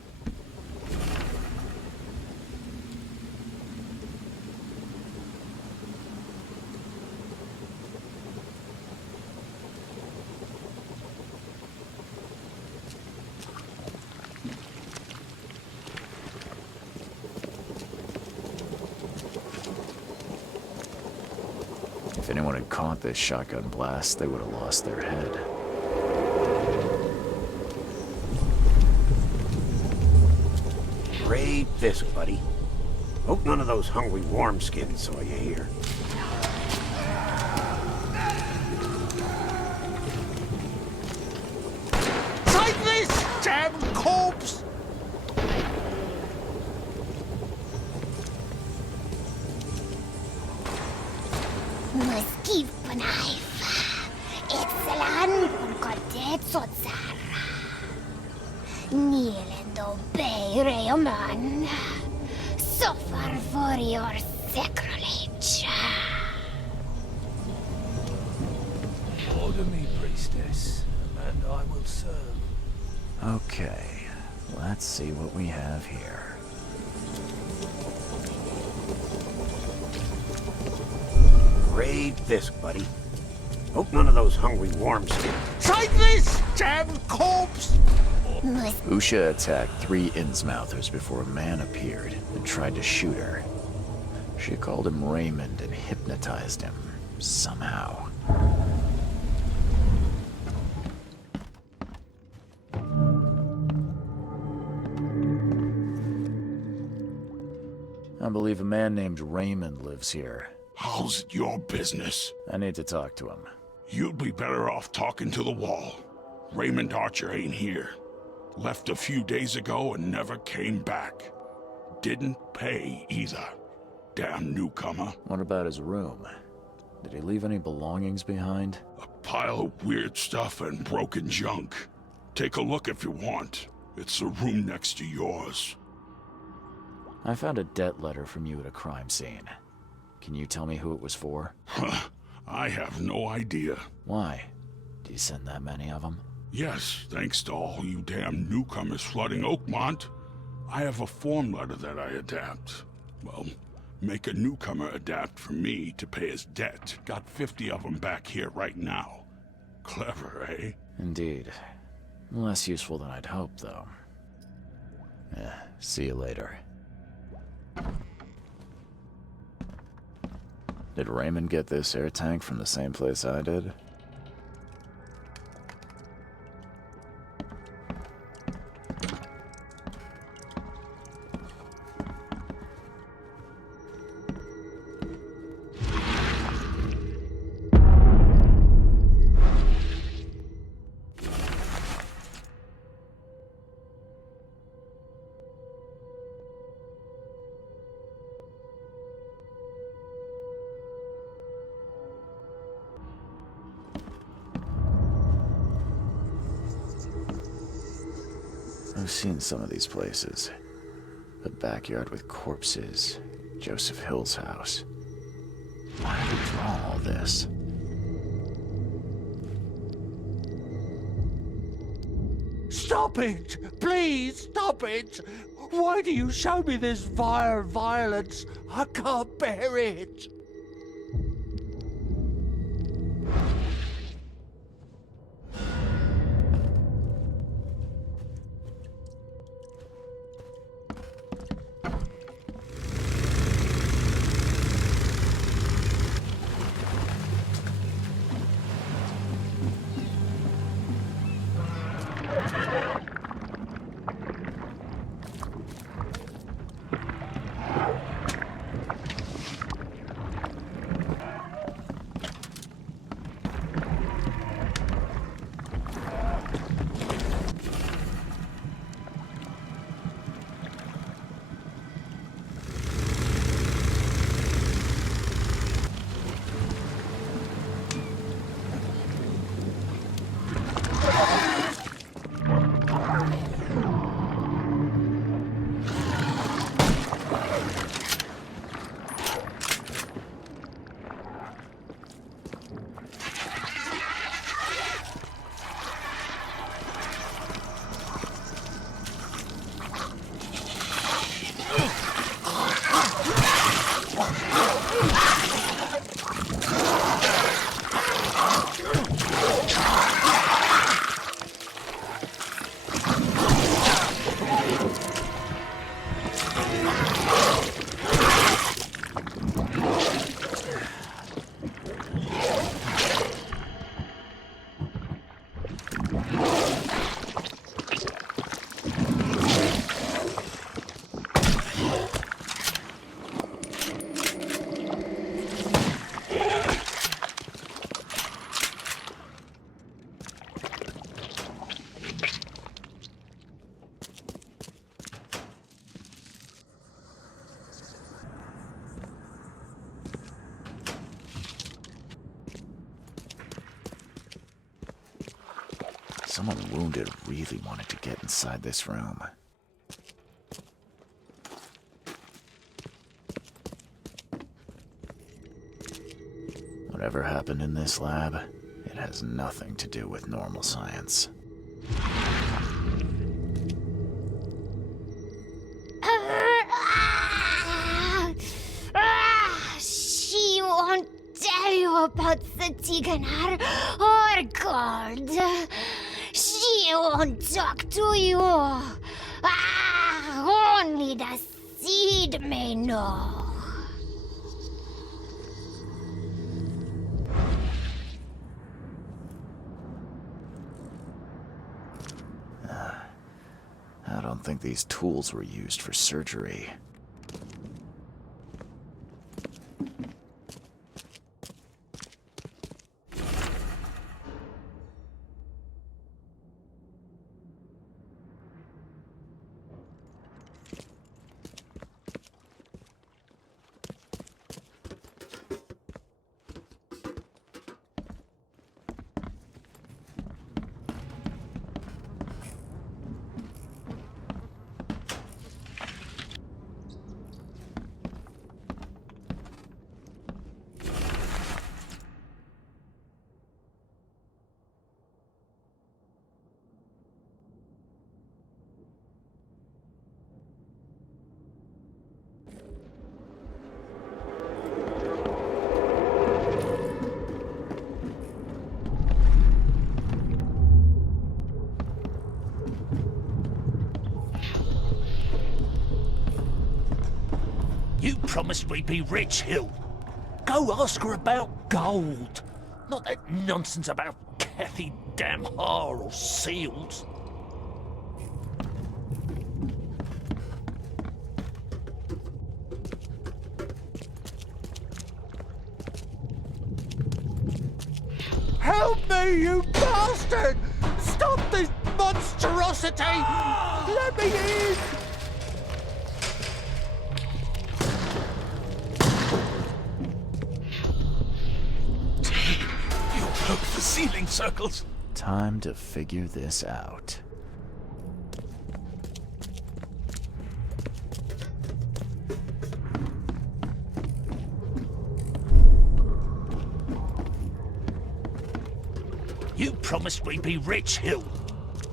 If anyone had caught this shotgun blast, they would have lost their head. Great fisk, buddy. Hope none of those hungry wormskins saw you here. Take this, damn corpse! Moskiv knife. Excellent kodet sotsara. Nilendo bay reoman. Suffer for your sacrilege. Order me, priestess, and I will serve. Okay, let's see what we have here. Great fisk, buddy. Hope none of those hungry wormskins. Take this, damn corpse! Usha attacked 3 Innsmouthers before a man appeared and tried to shoot her. She called him Raymond and hypnotized him, somehow. I believe a man named Raymond lives here. How's it your business? I need to talk to him. You'd be better off talking to the wall. Raymond Archer ain't here. Left a few days ago and never came back. Didn't pay either. Damn newcomer. What about his room? Did he leave any belongings behind? A pile of weird stuff and broken junk. Take a look if you want. It's the room next to yours. I found a debt letter from you at a crime scene. Can you tell me who it was for? I have no idea. Why? Do you send that many of them? Yes, thanks to all you damn newcomers flooding Oakmont. I have a form letter that I adapt. Well, make a newcomer adapt for me to pay his debt. Got 50 of them back here right now. Clever, eh? Indeed. Less useful than I'd hoped, though. See you later. Did Raymond get this air tank from the same place I did? I've seen some of these places. The backyard with corpses. Joseph Hill's house. Why did they draw all this? Stop it! Please, stop it! Why do you show me this vile violence? I can't bear it! Someone wounded really wanted to get inside this room. Whatever happened in this lab, it has nothing to do with normal science. She won't tell you about the Tiganar or gold. She won't talk to you. Only the seed may know. I don't think these tools were used for surgery. promised we'd be rich, Hill. Go ask her about gold. Not that nonsense about Kathy Damhar or seals. Help me, you bastard! Stop this monstrosity! Let me in! You broke the ceiling circles. Time to figure this out. You promised we'd be rich, Hill.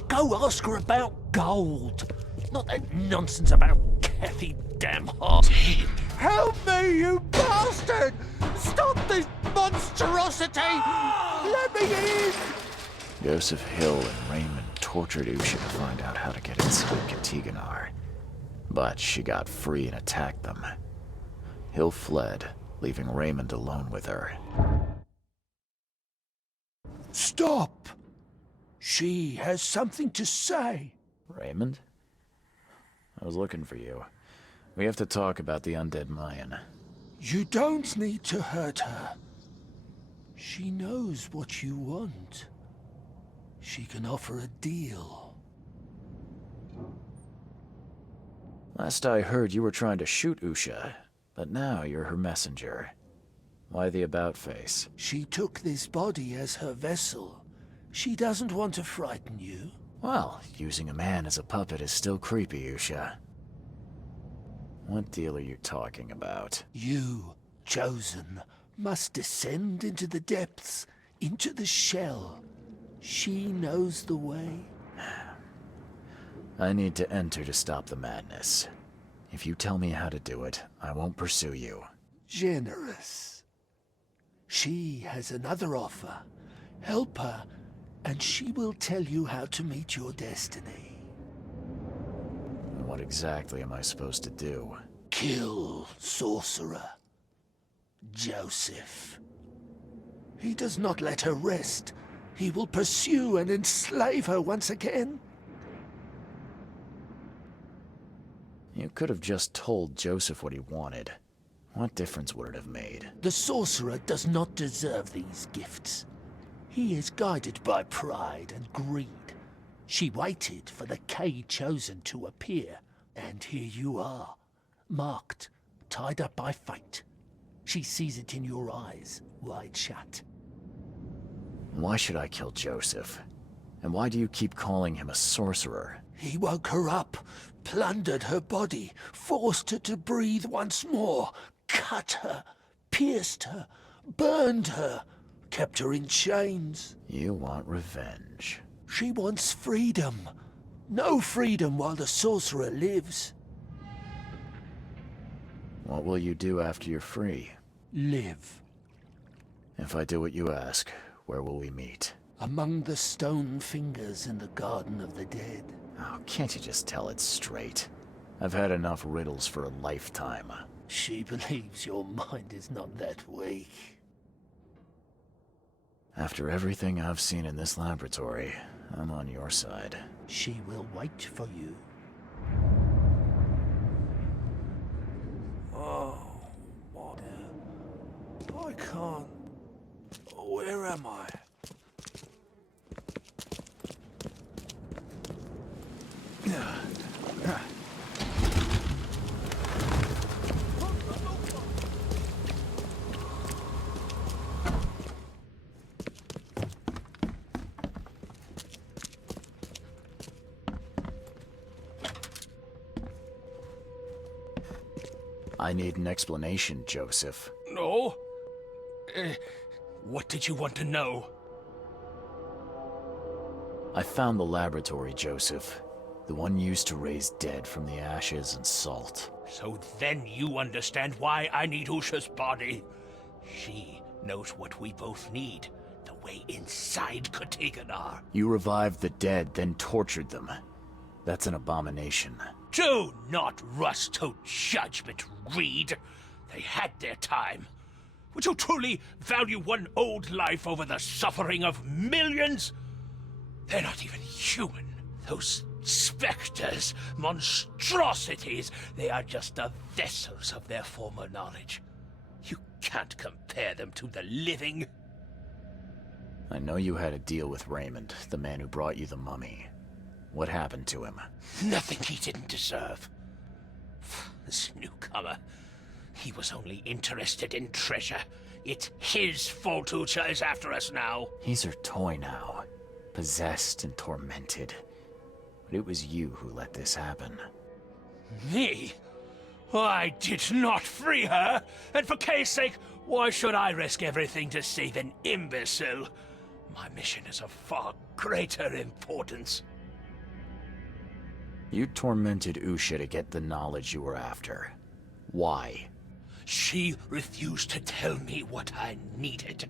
Go ask her about gold. Not that nonsense about Kathy Damhar. Help me, you bastard! Stop this monstrosity! Let me in! Joseph Hill and Raymond tortured Usha to find out how to get inside Katiganar. But she got free and attacked them. Hill fled, leaving Raymond alone with her. Stop! She has something to say. Raymond? I was looking for you. We have to talk about the undead Mayan. You don't need to hurt her. She knows what you want. She can offer a deal. Last I heard, you were trying to shoot Usha, but now you're her messenger. Why the about-face? She took this body as her vessel. She doesn't want to frighten you. Well, using a man as a puppet is still creepy, Usha. What deal are you talking about? You, chosen, must descend into the depths, into the shell. She knows the way. I need to enter to stop the madness. If you tell me how to do it, I won't pursue you. Generous. She has another offer. Help her, and she will tell you how to meet your destiny. What exactly am I supposed to do? Kill sorcerer Joseph. He does not let her rest. He will pursue and enslave her once again. You could have just told Joseph what he wanted. What difference would it have made? The sorcerer does not deserve these gifts. He is guided by pride and greed. She waited for the K chosen to appear, and here you are, marked, tied up by fate. She sees it in your eyes, wide shut. Why should I kill Joseph? And why do you keep calling him a sorcerer? He woke her up, plundered her body, forced her to breathe once more, cut her, pierced her, burned her, kept her in chains. You want revenge. She wants freedom. No freedom while the sorcerer lives. What will you do after you're free? Live. If I do what you ask, where will we meet? Among the stone fingers in the Garden of the Dead. Oh, can't you just tell it straight? I've had enough riddles for a lifetime. She believes your mind is not that weak. After everything I've seen in this laboratory, I'm on your side. She will wait for you. Oh, what? I can't. Where am I? I need an explanation, Joseph. No? What did you want to know? I found the laboratory, Joseph. The one used to raise dead from the ashes and salt. So then you understand why I need Usha's body. She knows what we both need. The way inside Katiganar. You revived the dead, then tortured them. That's an abomination. Do not rush to judgment, Reed. They had their time. Would you truly value one old life over the suffering of millions? They're not even human. Those specters, monstrosities, they are just the vessels of their former knowledge. You can't compare them to the living. I know you had a deal with Raymond, the man who brought you the mummy. What happened to him? Nothing he didn't deserve. This newcomer, he was only interested in treasure. It's his fault Ucha is after us now. He's her toy now, possessed and tormented. But it was you who let this happen. Me? I did not free her, and for Kay's sake, why should I risk everything to save an imbecile? My mission is of far greater importance. You tormented Usha to get the knowledge you were after. Why? She refused to tell me what I needed.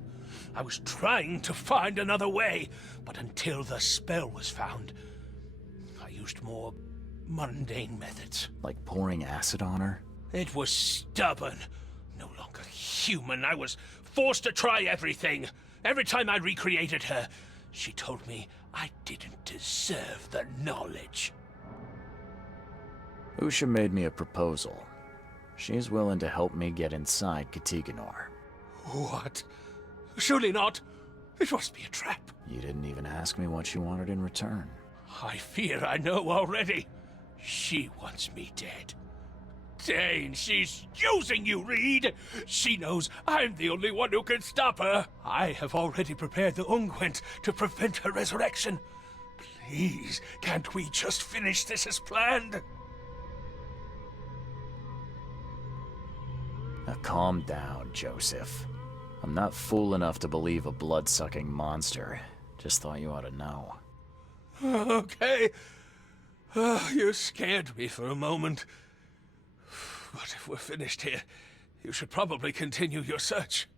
I was trying to find another way, but until the spell was found, I used more mundane methods. Like pouring acid on her? It was stubborn, no longer human. I was forced to try everything. Every time I recreated her, she told me I didn't deserve the knowledge. Usha made me a proposal. She's willing to help me get inside Katiganor. What? Surely not. It must be a trap. You didn't even ask me what she wanted in return. I fear I know already. She wants me dead. Dane, she's using you, Reed! She knows I'm the only one who can stop her. I have already prepared the unguent to prevent her resurrection. Please, can't we just finish this as planned? Now calm down, Joseph. I'm not fool enough to believe a blood-sucking monster. Just thought you ought to know. Okay. You scared me for a moment. But if we're finished here, you should probably continue your search.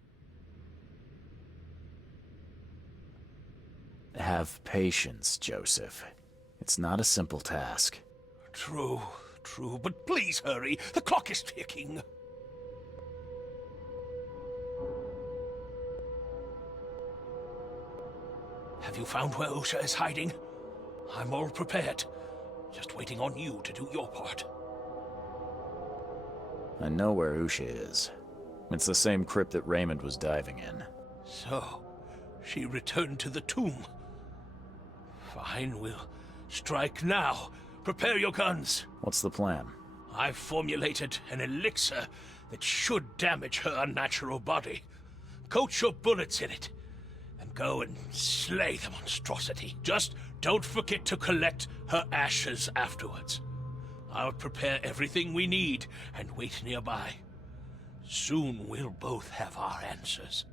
Have patience, Joseph. It's not a simple task. True, but please hurry. The clock is ticking. Have you found where Usha is hiding? I'm all prepared. Just waiting on you to do your part. I know where Usha is. It's the same crypt that Raymond was diving in. So, she returned to the tomb. Fine, we'll strike now. Prepare your guns. What's the plan? I've formulated an elixir that should damage her unnatural body. Coat your bullets in it, and go and slay the monstrosity. Just don't forget to collect her ashes afterwards. I'll prepare everything we need and wait nearby. Soon we'll both have our answers.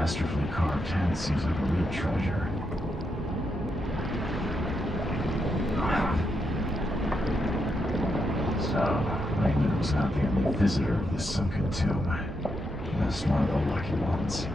masterfully carved head seems like a real treasure. So, Layman was not the only visitor of this sunken tomb. Just one of the lucky ones.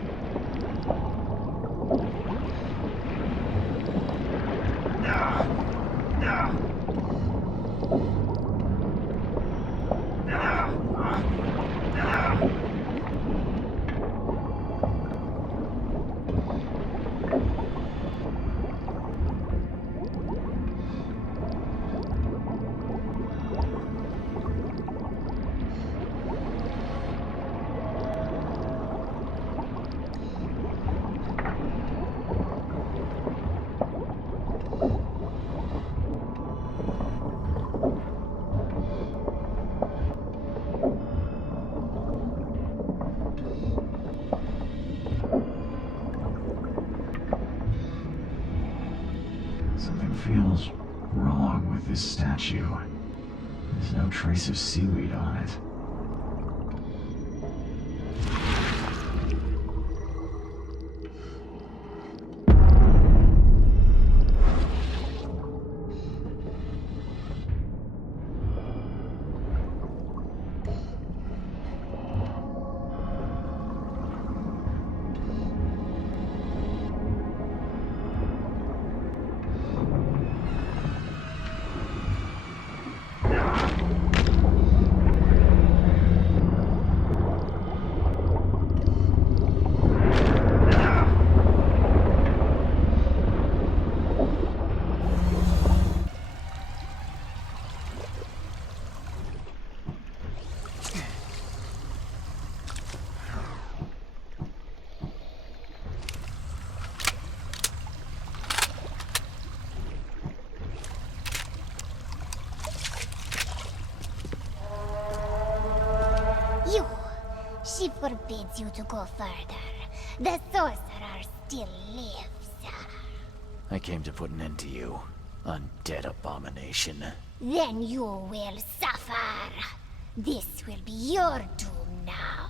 Something feels wrong with this statue. There's no trace of seaweed on it. She forbids you to go further. The sorcerer still lives. I came to put an end to you, undead abomination. Then you will suffer. This will be your doom now.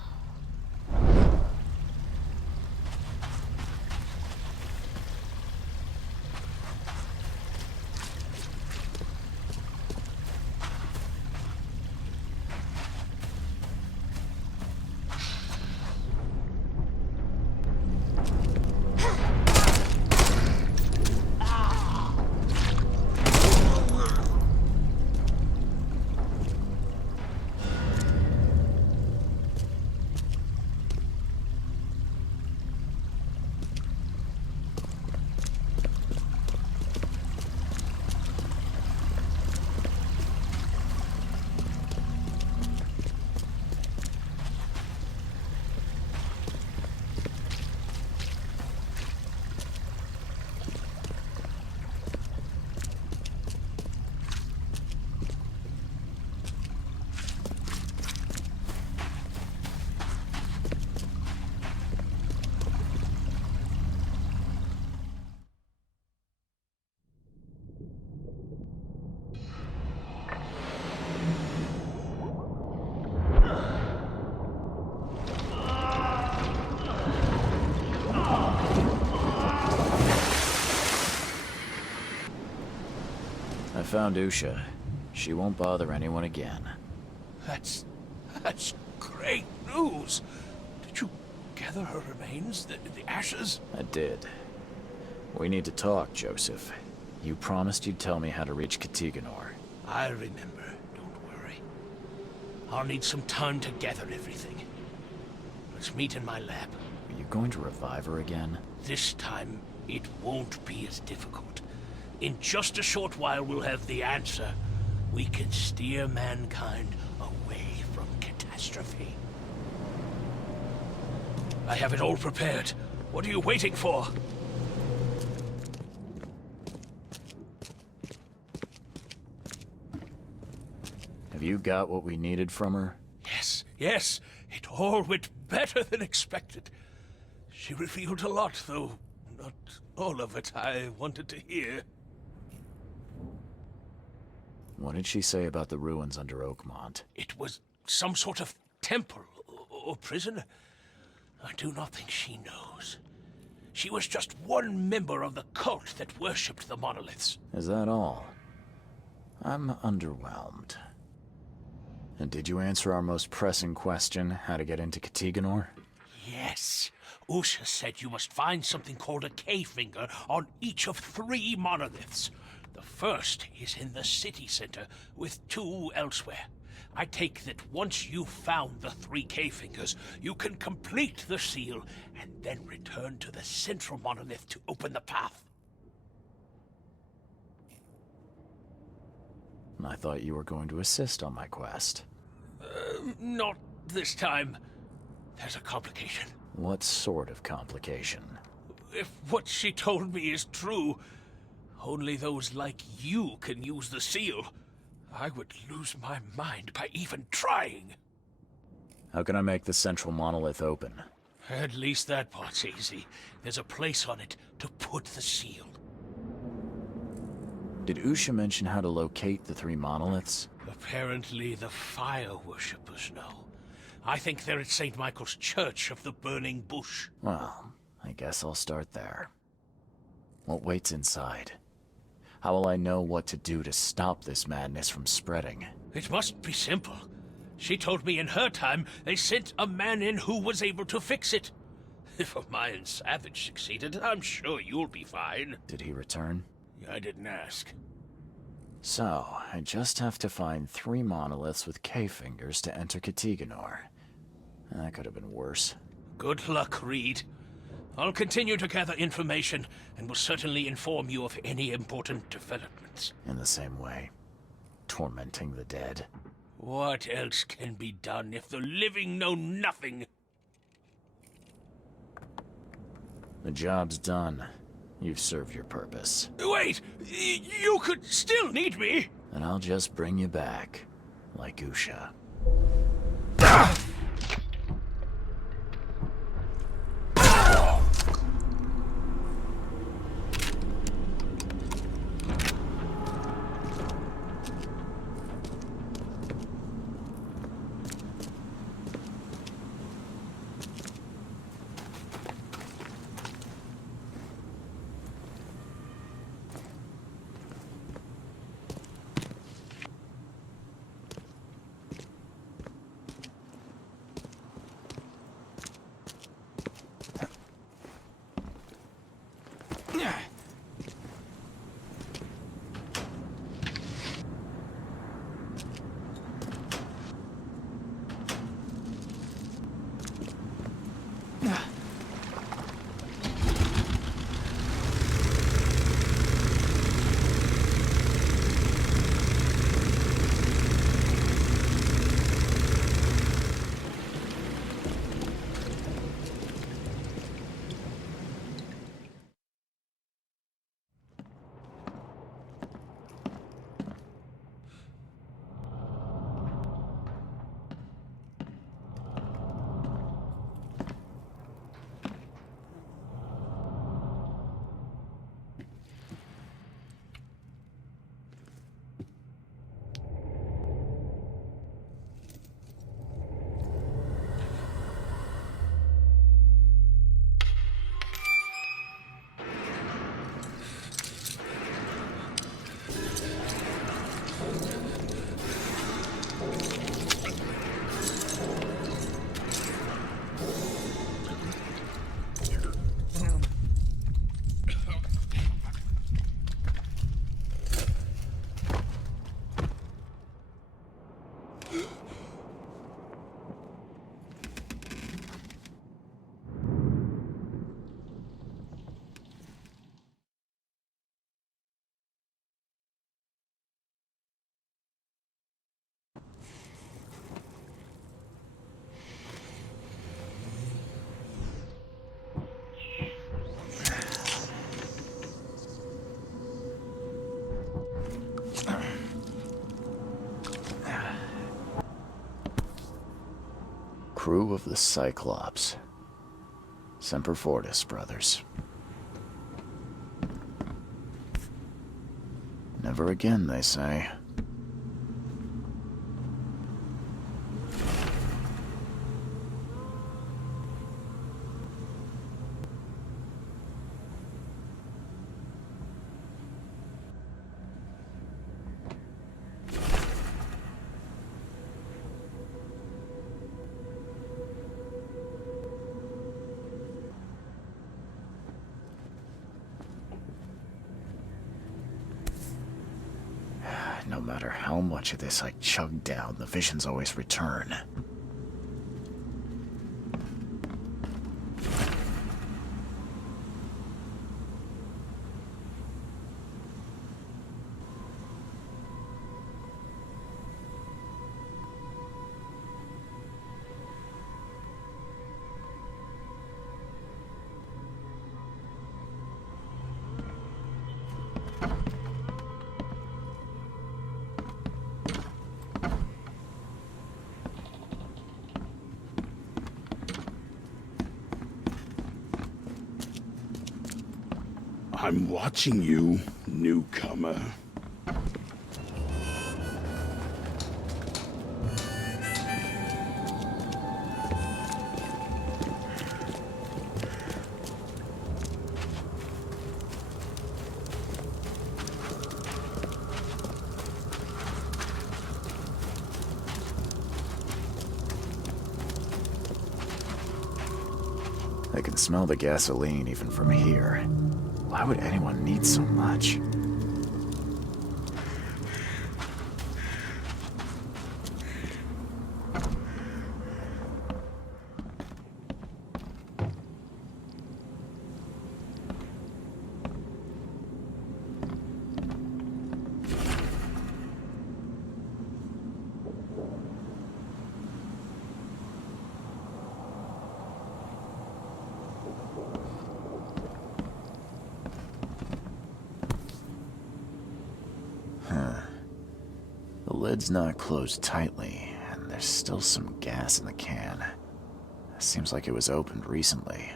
I found Usha. She won't bother anyone again. That's great news. Did you gather her remains, the ashes? I did. We need to talk, Joseph. You promised you'd tell me how to reach Katiganor. I remember. Don't worry. I'll need some time to gather everything. Let's meet in my lab. Are you going to revive her again? This time, it won't be as difficult. In just a short while, we'll have the answer. We can steer mankind away from catastrophe. I have it all prepared. What are you waiting for? Have you got what we needed from her? Yes. It all went better than expected. She revealed a lot, though not all of it I wanted to hear. What did she say about the ruins under Oakmont? It was some sort of temple or prison. I do not think she knows. She was just one member of the cult that worshipped the monoliths. Is that all? I'm underwhelmed. And did you answer our most pressing question, how to get into Katiganor? Yes. Usha said you must find something called a K-finger on each of 3 monoliths. The first is in the city center, with 2 elsewhere. I take that once you've found the 3 K-fingers, you can complete the seal, and then return to the central monolith to open the path. I thought you were going to assist on my quest. Not this time. There's a complication. What sort of complication? If what she told me is true, only those like you can use the seal. I would lose my mind by even trying. How can I make the central monolith open? At least that part's easy. There's a place on it to put the seal. Did Usha mention how to locate the 3 monoliths? Apparently the fire worshippers know. I think they're at St. Michael's Church of the Burning Bush. Well, I guess I'll start there. What waits inside? How will I know what to do to stop this madness from spreading? It must be simple. She told me in her time they sent a man in who was able to fix it. If a Mayan savage succeeded, I'm sure you'll be fine. Did he return? I didn't ask. So, I just have to find 3 monoliths with K-fingers to enter Katiganor. That could have been worse. Good luck, Reed. I'll continue to gather information, and will certainly inform you of any important developments. In the same way, tormenting the dead. What else can be done if the living know nothing? The job's done. You've served your purpose. Wait! You could still need me! And I'll just bring you back, like Usha. Crew of the Cyclops. Semper Fortis, brothers. Never again, they say. No matter how much of this I chug down, the visions always return. I'm watching you, newcomer. I can smell the gasoline even from here. Why would anyone need so much? The lid's not closed tightly, and there's still some gas in the can. Seems like it was opened recently.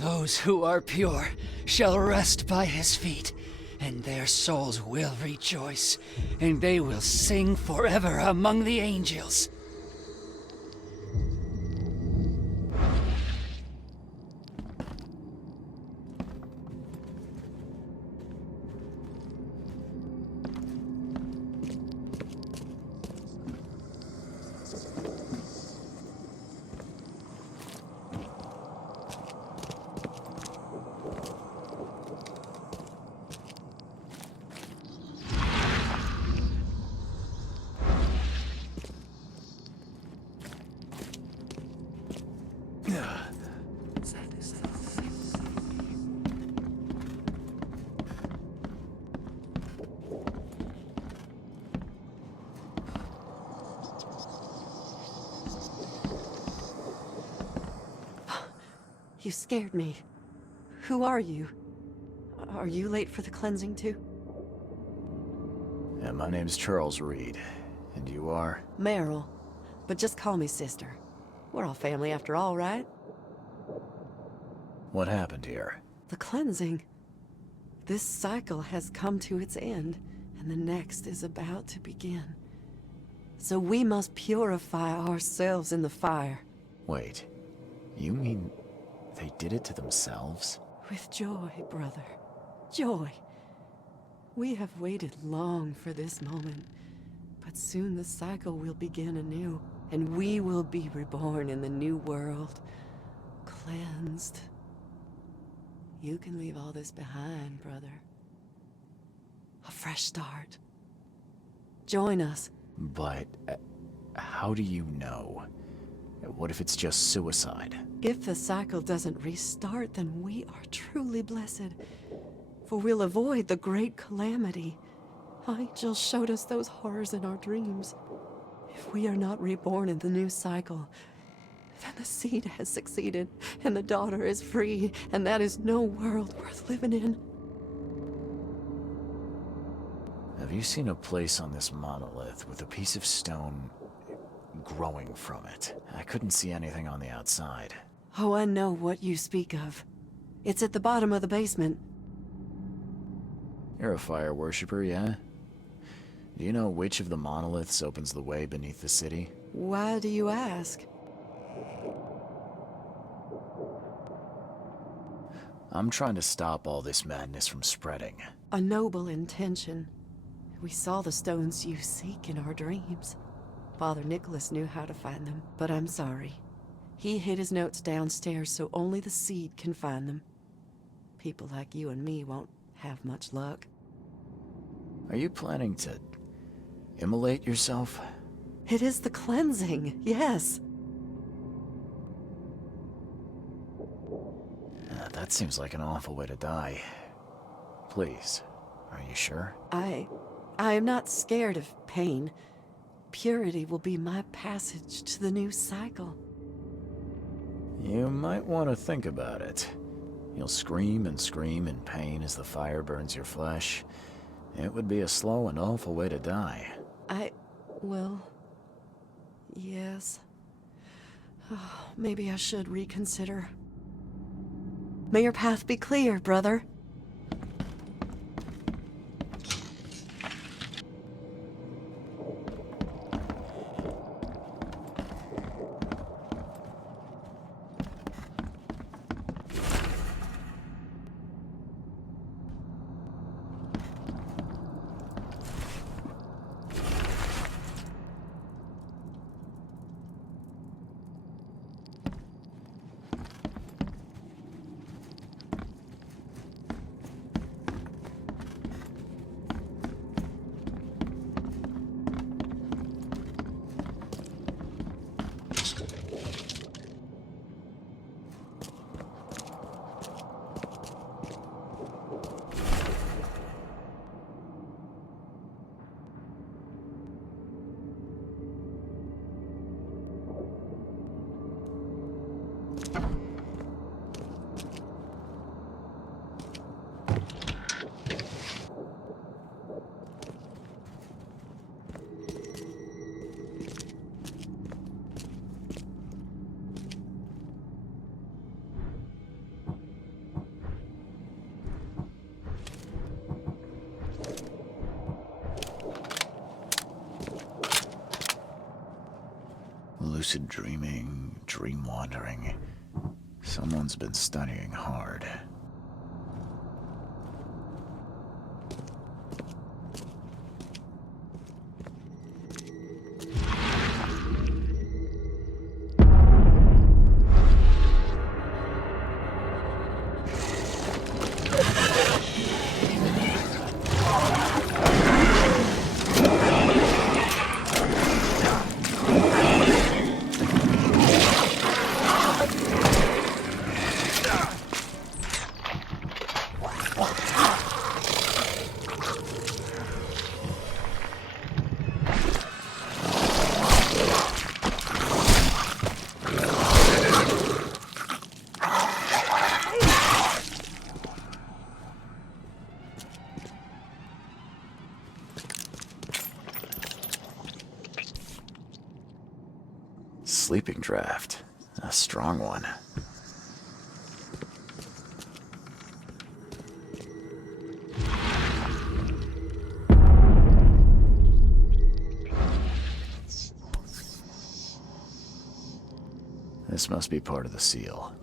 Those who are pure shall rest by his feet, and their souls will rejoice, and they will sing forever among the angels. You scared me. Who are you? Are you late for the cleansing too? Yeah, my name's Charles Reed. And you are? Meryl. But just call me sister. We're all family after all, right? What happened here? The cleansing. This cycle has come to its end, and the next is about to begin. So we must purify ourselves in the fire. Wait, you mean they did it to themselves? With joy, brother. Joy. We have waited long for this moment, but soon the cycle will begin anew, and we will be reborn in the new world, cleansed. You can leave all this behind, brother. A fresh start. Join us. But how do you know? What if it's just suicide? If the cycle doesn't restart, then we are truly blessed. For we'll avoid the great calamity. Angel showed us those horrors in our dreams. If we are not reborn in the new cycle, then the seed has succeeded, and the daughter is free, and that is no world worth living in. Have you seen a place on this monolith with a piece of stone growing from it? I couldn't see anything on the outside. Oh, I know what you speak of. It's at the bottom of the basement. You're a fire worshiper, yeah? Do you know which of the monoliths opens the way beneath the city? Why do you ask? I'm trying to stop all this madness from spreading. A noble intention. We saw the stones you seek in our dreams. Father Nicholas knew how to find them, but I'm sorry. He hid his notes downstairs so only the seed can find them. People like you and me won't have much luck. Are you planning to immolate yourself? It is the cleansing, yes. That seems like an awful way to die. Please, are you sure? I am not scared of pain. Purity will be my passage to the new cycle. You might want to think about it. You'll scream and scream in pain as the fire burns your flesh. It would be a slow and awful way to die. Well, yes. Oh, maybe I should reconsider. May your path be clear, brother. Lucid dreaming, dream wandering. Someone's been studying hard. Sleeping draft. A strong one. This must be part of the seal.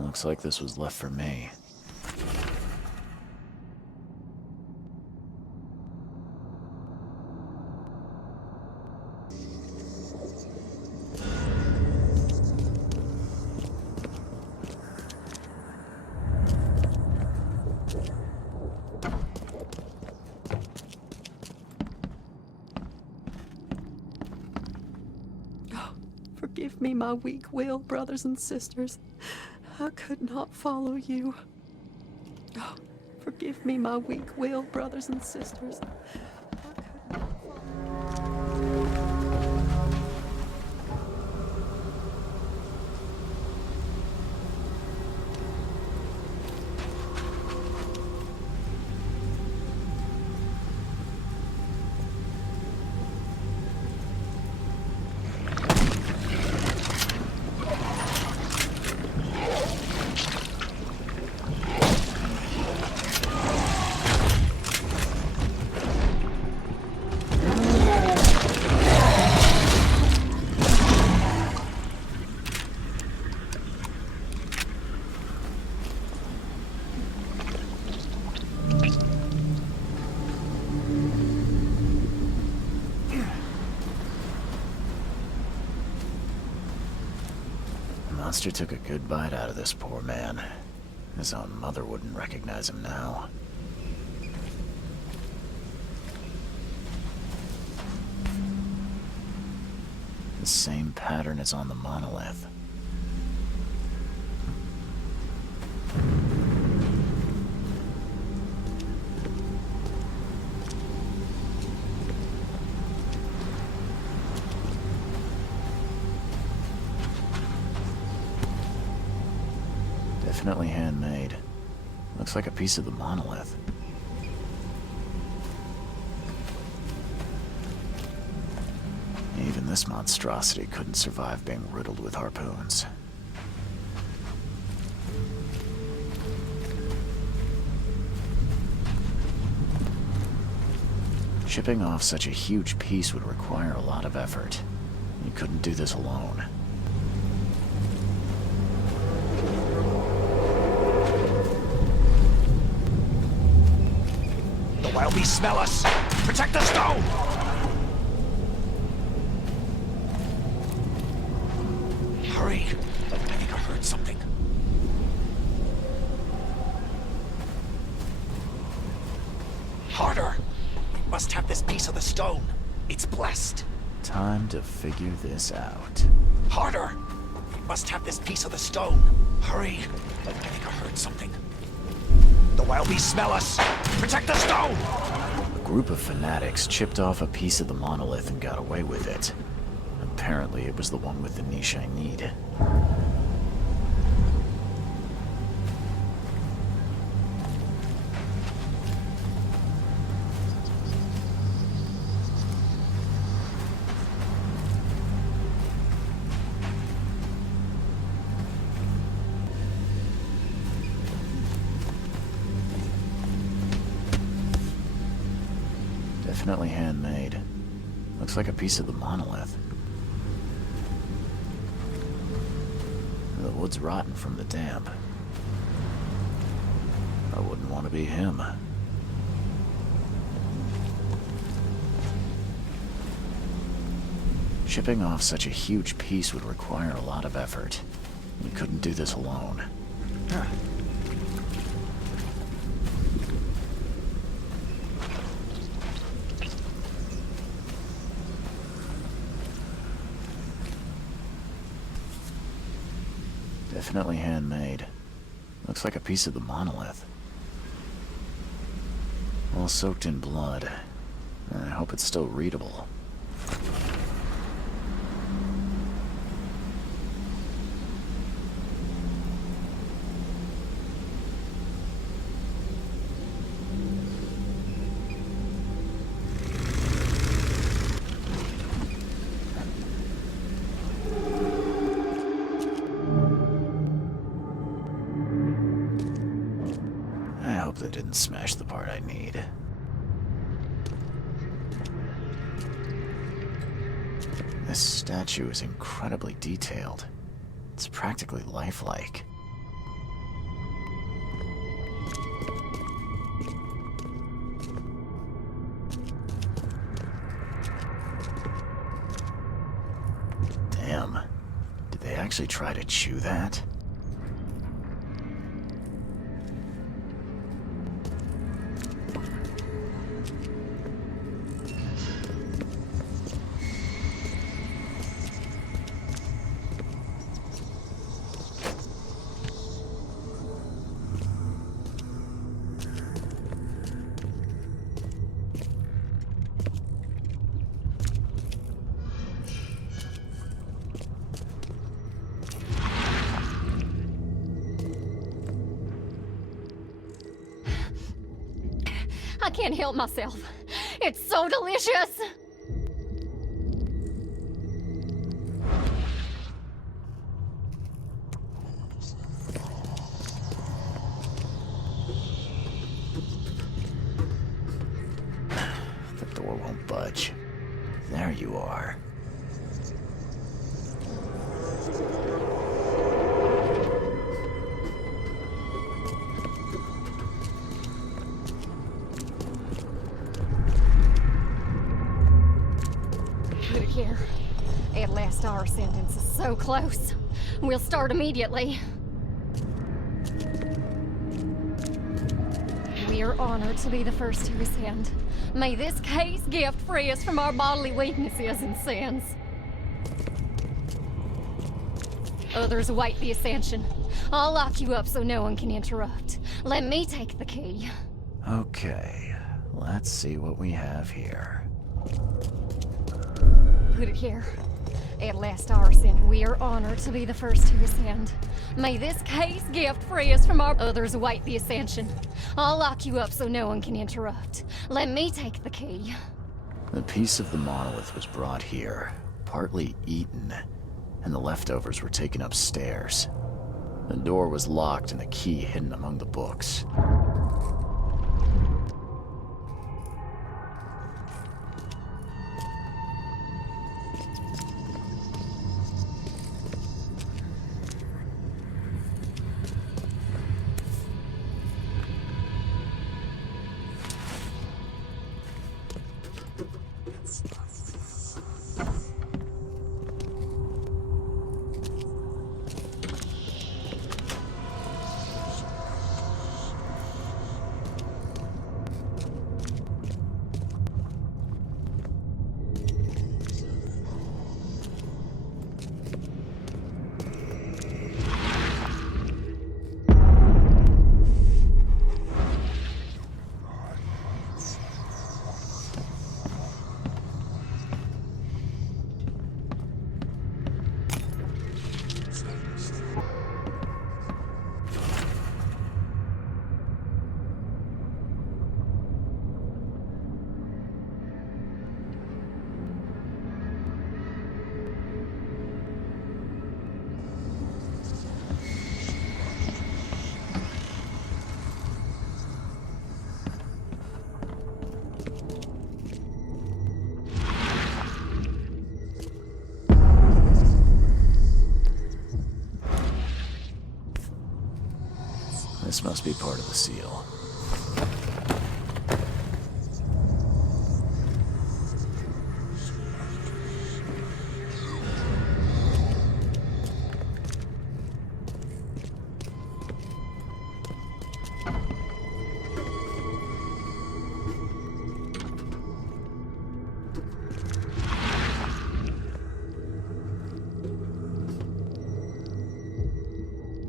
Looks like this was left for me. Forgive me my weak will, brothers and sisters. I could not follow you. Oh, forgive me my weak will, brothers and sisters. The monster took a good bite out of this poor man. His own mother wouldn't recognize him now. The same pattern as on the monolith. Definitely handmade. Looks like a piece of the monolith. Even this monstrosity couldn't survive being riddled with harpoons. Shipping off such a huge piece would require a lot of effort. You couldn't do this alone. The wild beasts smell us! Protect the stone! Hurry! I think I heard something. Harder! We must have this piece of the stone. It's blessed. Time to figure this out. Harder! We must have this piece of the stone. Hurry! I think I heard something. The wild beasts smell us! Protect the stone! A group of fanatics chipped off a piece of the monolith and got away with it. Apparently it was the one with the niche I need. Definitely handmade. Looks like a piece of the monolith. The wood's rotten from the damp. I wouldn't want to be him. Shipping off such a huge piece would require a lot of effort. You couldn't do this alone. Definitely handmade. Looks like a piece of the monolith. All soaked in blood. I hope it's still readable. They didn't smash the part I need. This statue is incredibly detailed. It's practically lifelike. Damn. Did they actually try to chew that? can't help myself. It's so delicious. The door won't budge. There you are. Look here. At last, our sentence is so close. We'll start immediately. We are honored to be the first to ascend. May this case gift free us from our bodily weaknesses and sins. Others await the ascension. I'll lock you up so no one can interrupt. Let me take the key. Okay, let's see what we have here. Put it here. At last, our sin, we are honored to be the first to ascend. May this case gift free us from our... Others await the ascension. I'll lock you up so no one can interrupt. Let me take the key. The piece of the monolith was brought here, partly eaten, and the leftovers were taken upstairs. The door was locked and the key hidden among the books. This must be part of the seal.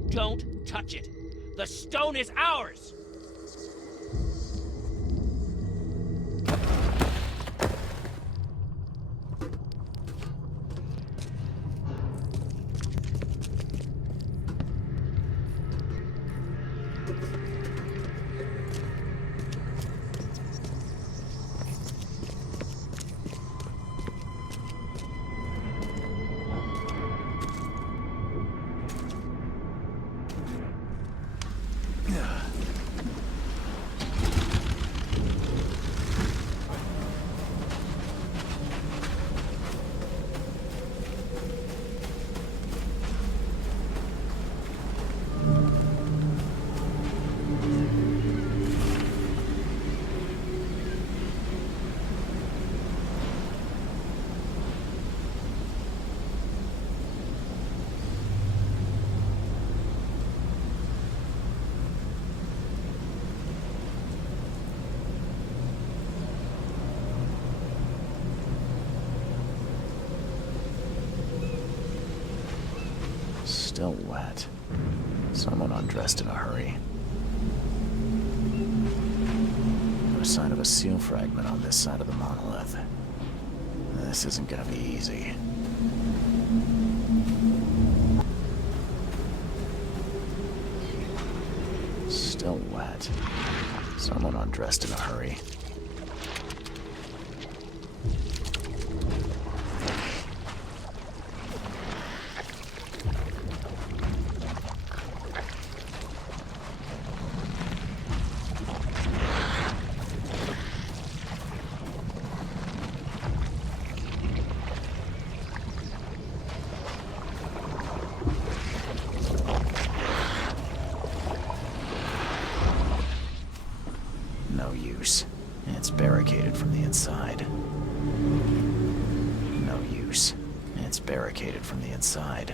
Don't touch it. The stone is ours! Still wet. Someone undressed in a hurry. No sign of a seal fragment on this side of the monolith. This isn't gonna be easy. Still wet. Someone undressed in a hurry. No use. It's barricaded from the inside. No use. It's barricaded from the inside.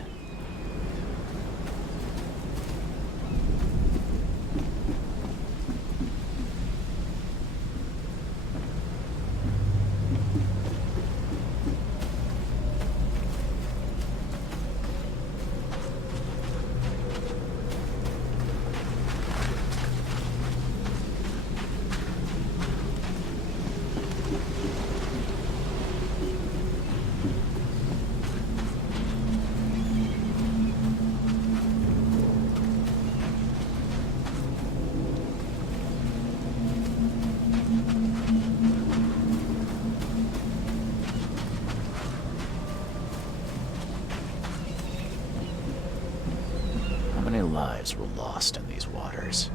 How many lives were lost in these waters?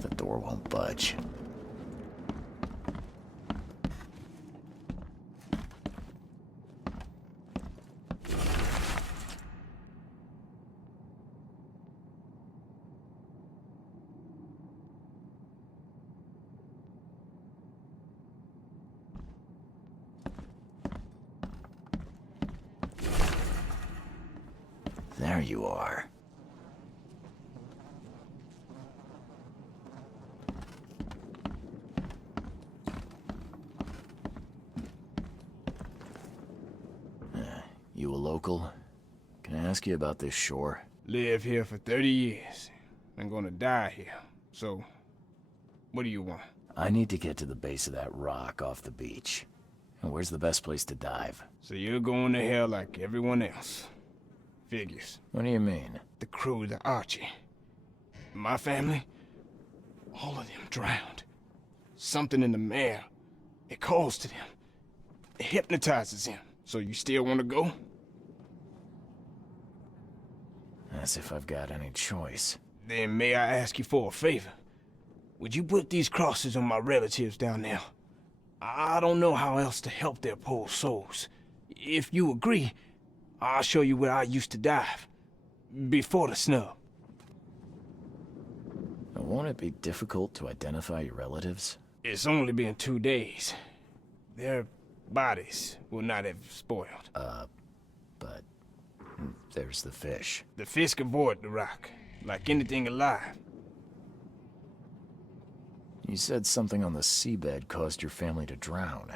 The door won't budge. There you are. You a local? Can I ask you about this shore? Live here for 30 years. I'm gonna die here. So, what do you want? I need to get to the base of that rock off the beach. And where's the best place to dive? So you're going to hell like everyone else. Figures. What do you mean? The crew, the Archie. My family, all of them drowned. Something in the mare, it calls to them. It hypnotizes them. So you still want to go? As if I've got any choice. Then may I ask you for a favor? Would you put these crosses on my relatives down there? I don't know how else to help their poor souls. If you agree, I'll show you where I used to dive. Before the snub. Won't it be difficult to identify your relatives? It's only been 2 days. Their bodies will not have spoiled. But there's the fish. The fish avoid the rock, like anything alive. You said something on the seabed caused your family to drown.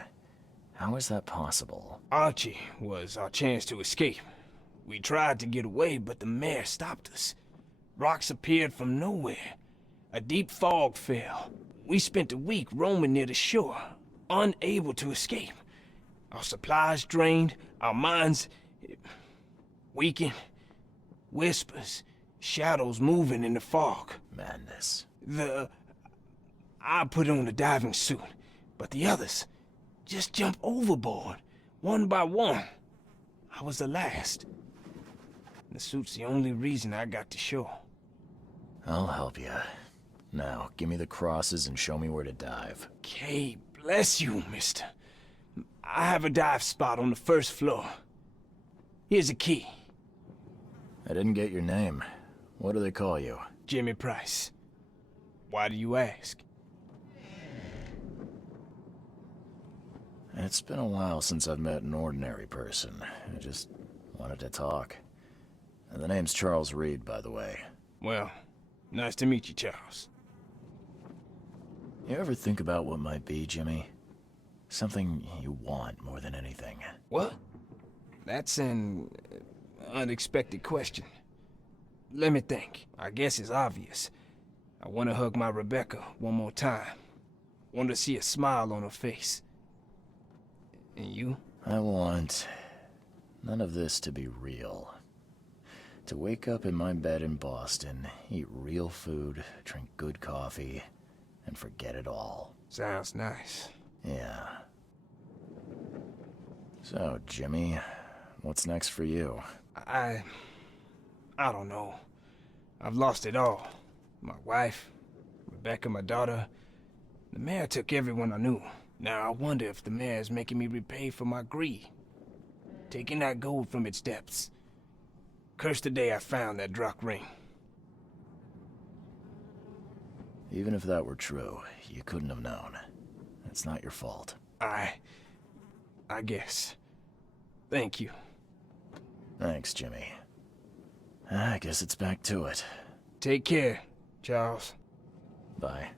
How is that possible? Archie was our chance to escape. We tried to get away, but the mare stopped us. Rocks appeared from nowhere. A deep fog fell. We spent a week roaming near the shore, unable to escape. Our supplies drained, our minds weakened. Whispers, shadows moving in the fog. Madness. I put on a diving suit, but the others just jumped overboard, one by one. I was the last. The suit's the only reason I got to shore. I'll help you. Now, give me the crosses and show me where to dive. Okay, bless you, mister. I have a dive spot on the first floor. Here's a key. I didn't get your name. What do they call you? Jimmy Price. Why do you ask? It's been a while since I've met an ordinary person. I just wanted to talk. And the name's Charles Reed, by the way. Well, nice to meet you, Charles. You ever think about what might be, Jimmy? Something you want more than anything. What? That's an unexpected question. Let me think. I guess it's obvious. I want to hug my Rebecca one more time. Want to see a smile on her face. And you? I want none of this to be real. To wake up in my bed in Boston, eat real food, drink good coffee, and forget it all. Sounds nice. Yeah. So, Jimmy, what's next for you? I don't know. I've lost it all. My wife, Rebecca, my daughter. The mayor took everyone I knew. Now I wonder if the mayor is making me repay for my greed. Taking that gold from its depths. Cursed the day I found that Drock ring. Even if that were true, you couldn't have known. It's not your fault. I guess. Thank you. Thanks, Jimmy. I guess it's back to it. Take care, Charles. Bye.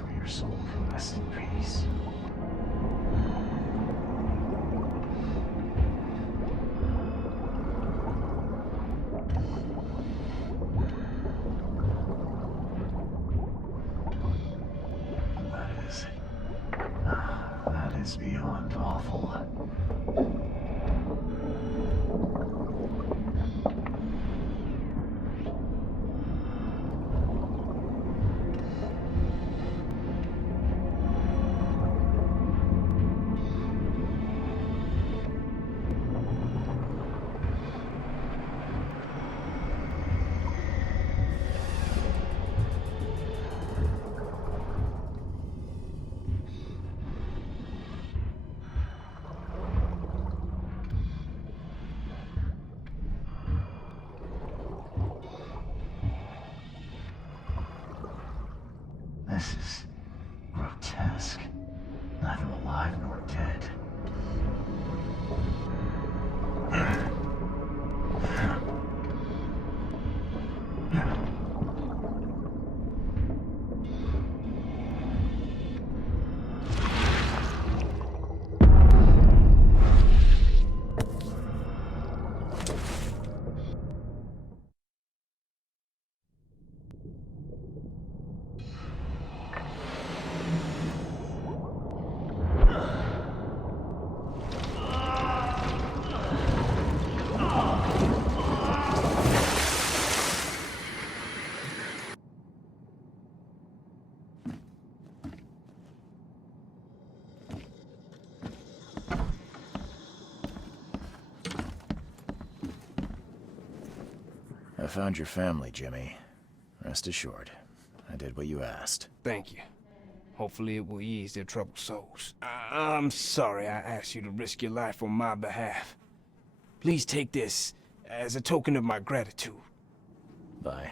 Where your soul can rest in peace. That is beyond awful. This is grotesque. Neither alive nor dead. I found your family, Jimmy. Rest assured, I did what you asked. Thank you. Hopefully it will ease their troubled souls. I'm sorry I asked you to risk your life on my behalf. Please take this as a token of my gratitude. Bye.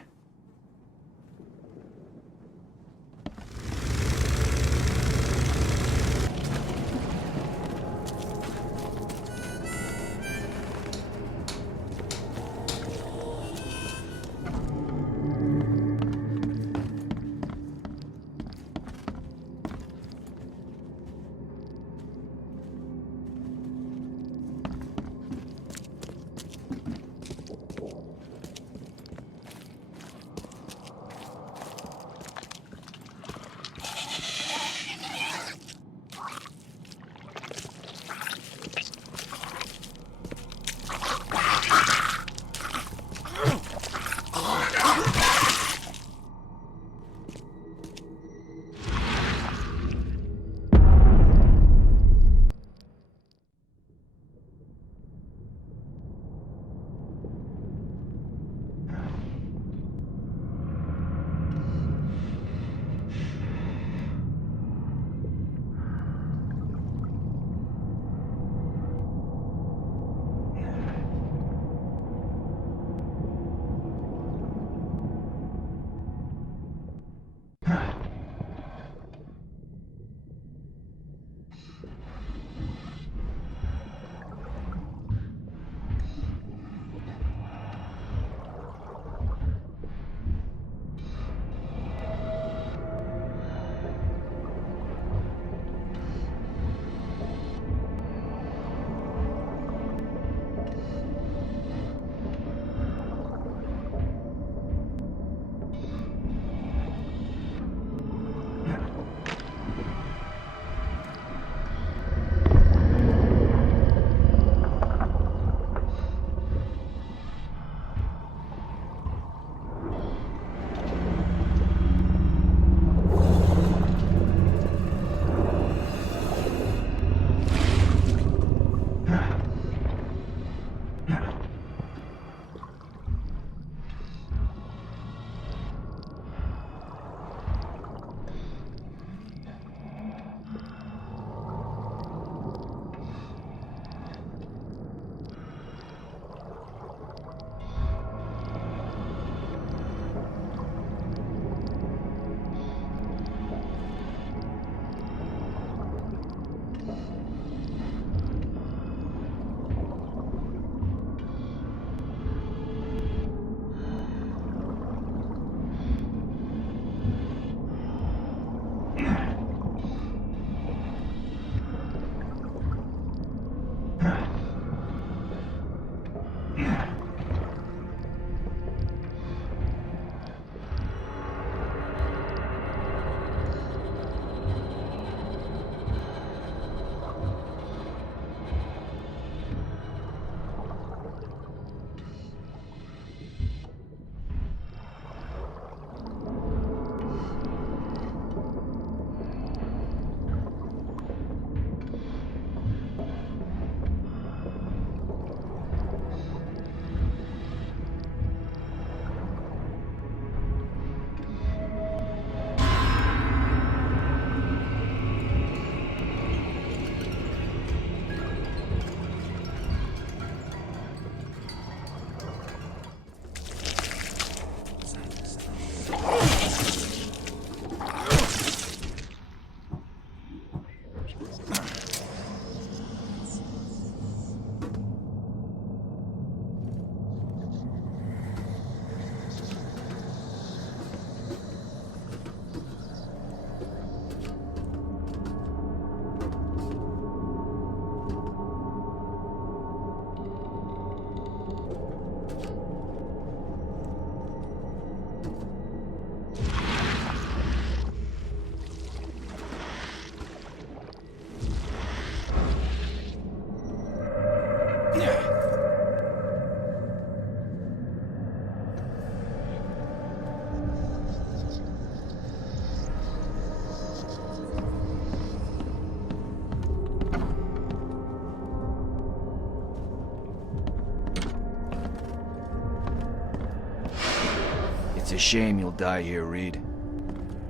It's a shame you'll die here, Reed.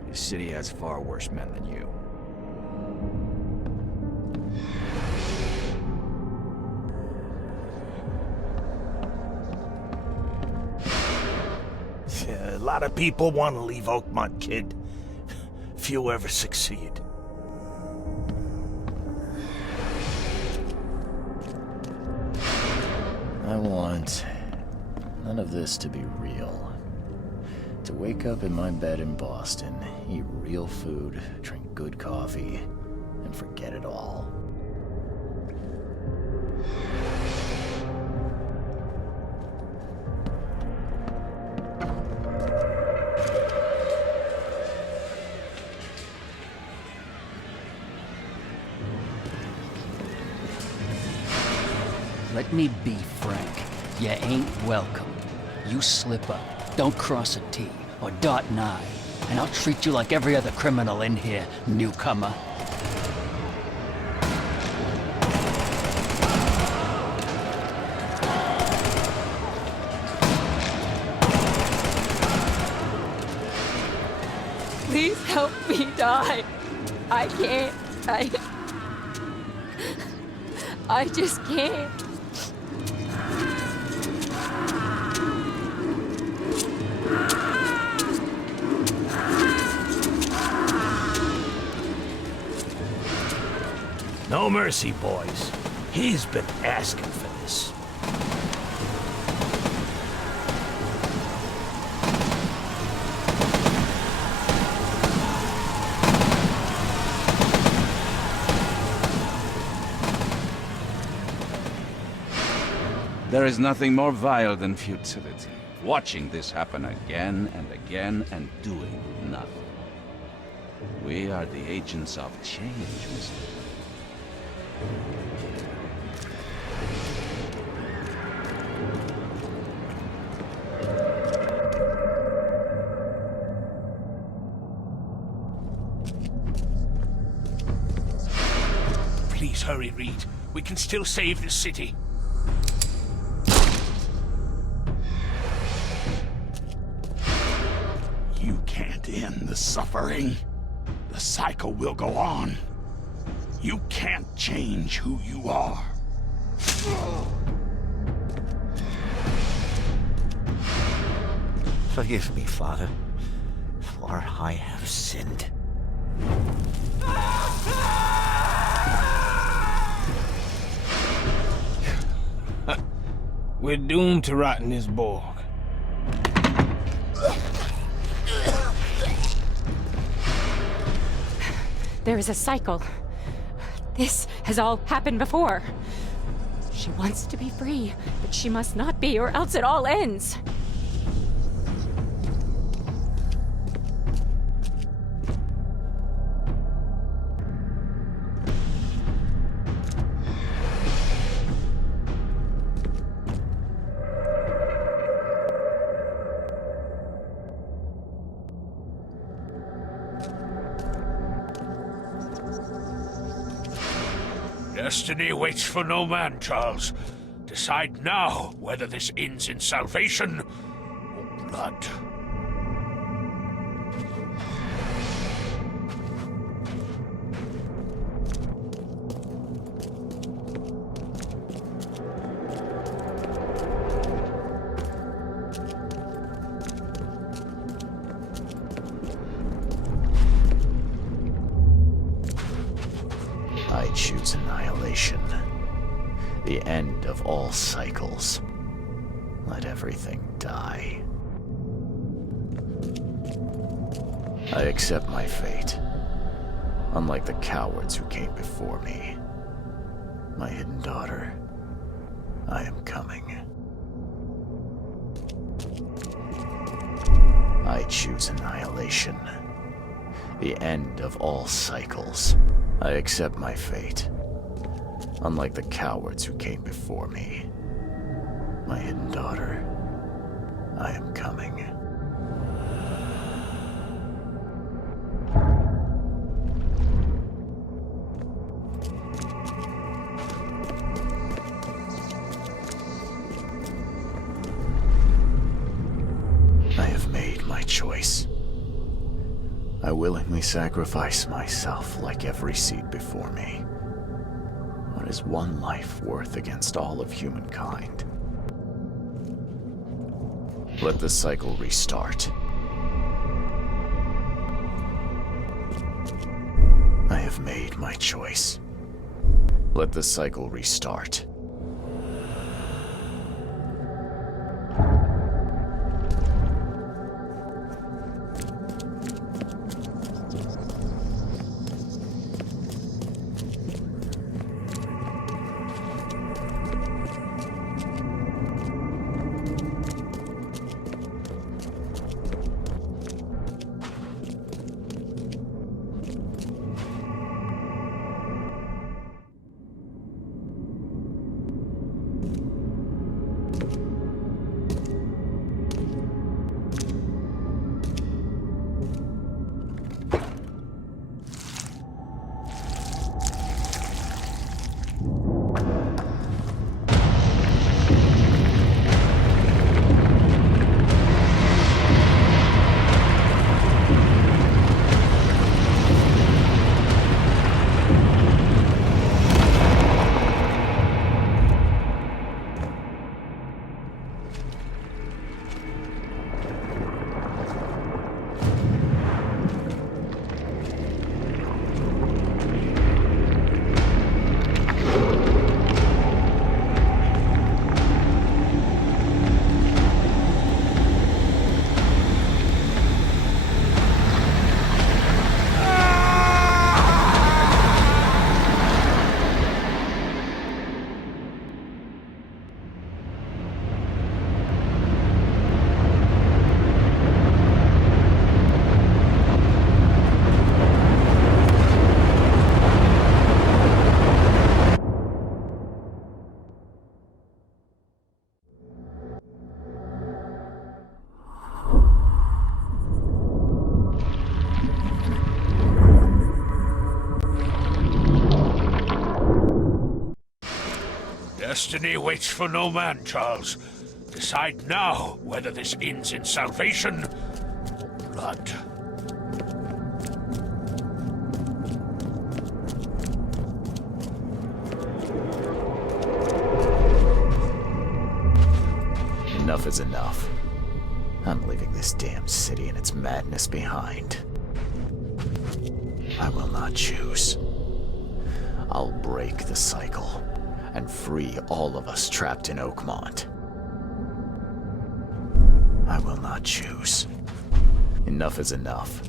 This city has far worse men than you. Yeah, a lot of people want to leave Oakmont, kid. Few ever succeed. I want none of this to be real. To wake up in my bed in Boston, eat real food, drink good coffee, and forget it all. Let me be frank. You ain't welcome. You slip up, don't cross a T, or dot an I, and I'll treat you like every other criminal in here, newcomer. Please help me die. I can't. I just can't. No mercy, boys. He's been asking for this. There is nothing more vile than futility. Watching this happen again and again and doing nothing. We are the agents of change, mister. Please hurry, Reed. We can still save this city. You can't end the suffering. The cycle will go on. You can't change who you are. Forgive me, Father, for I have sinned. We're doomed to rot in this bog. There is a cycle. This has all happened before. She wants to be free, but she must not be, or else it all ends. Destiny waits for no man, Charles. Decide now whether this ends in salvation or blood. I choose annihilation. The end of all cycles. Let everything die. I accept my fate. Unlike the cowards who came before me. My hidden daughter, I am coming. I choose annihilation. The end of all cycles. I accept my fate. Unlike the cowards who came before me. My hidden daughter, I am coming. I have made my my choice. I willingly sacrifice myself like every seed before me. What is one life worth against all of humankind? Let the cycle restart. I have made my choice. Let the cycle restart. Destiny waits for no man, Charles. Decide now whether this ends in salvation or blood. Enough is enough. I'm leaving this damn city and its madness behind. I will not choose. I'll break the cycle and free all of us trapped in Oakmont. I will not choose. Enough is enough.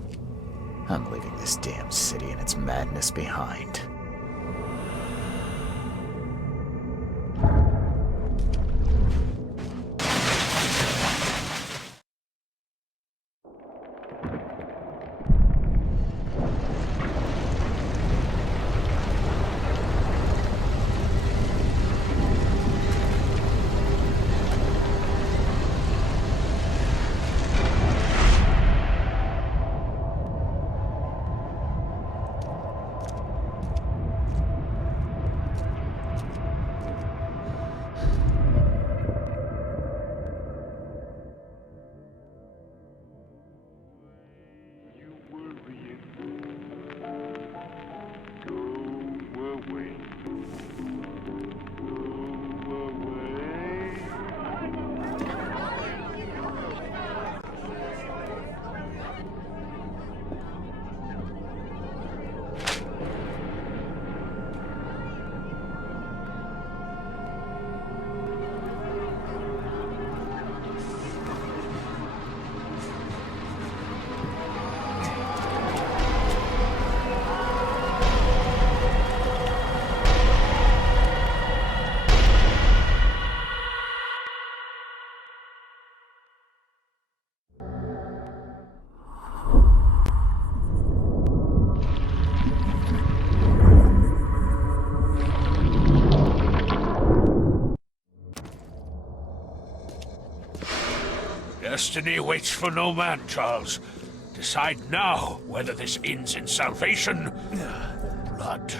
I'm leaving this damn city and its madness behind. Destiny waits for no man, Charles. Decide now whether this ends in salvation or blood.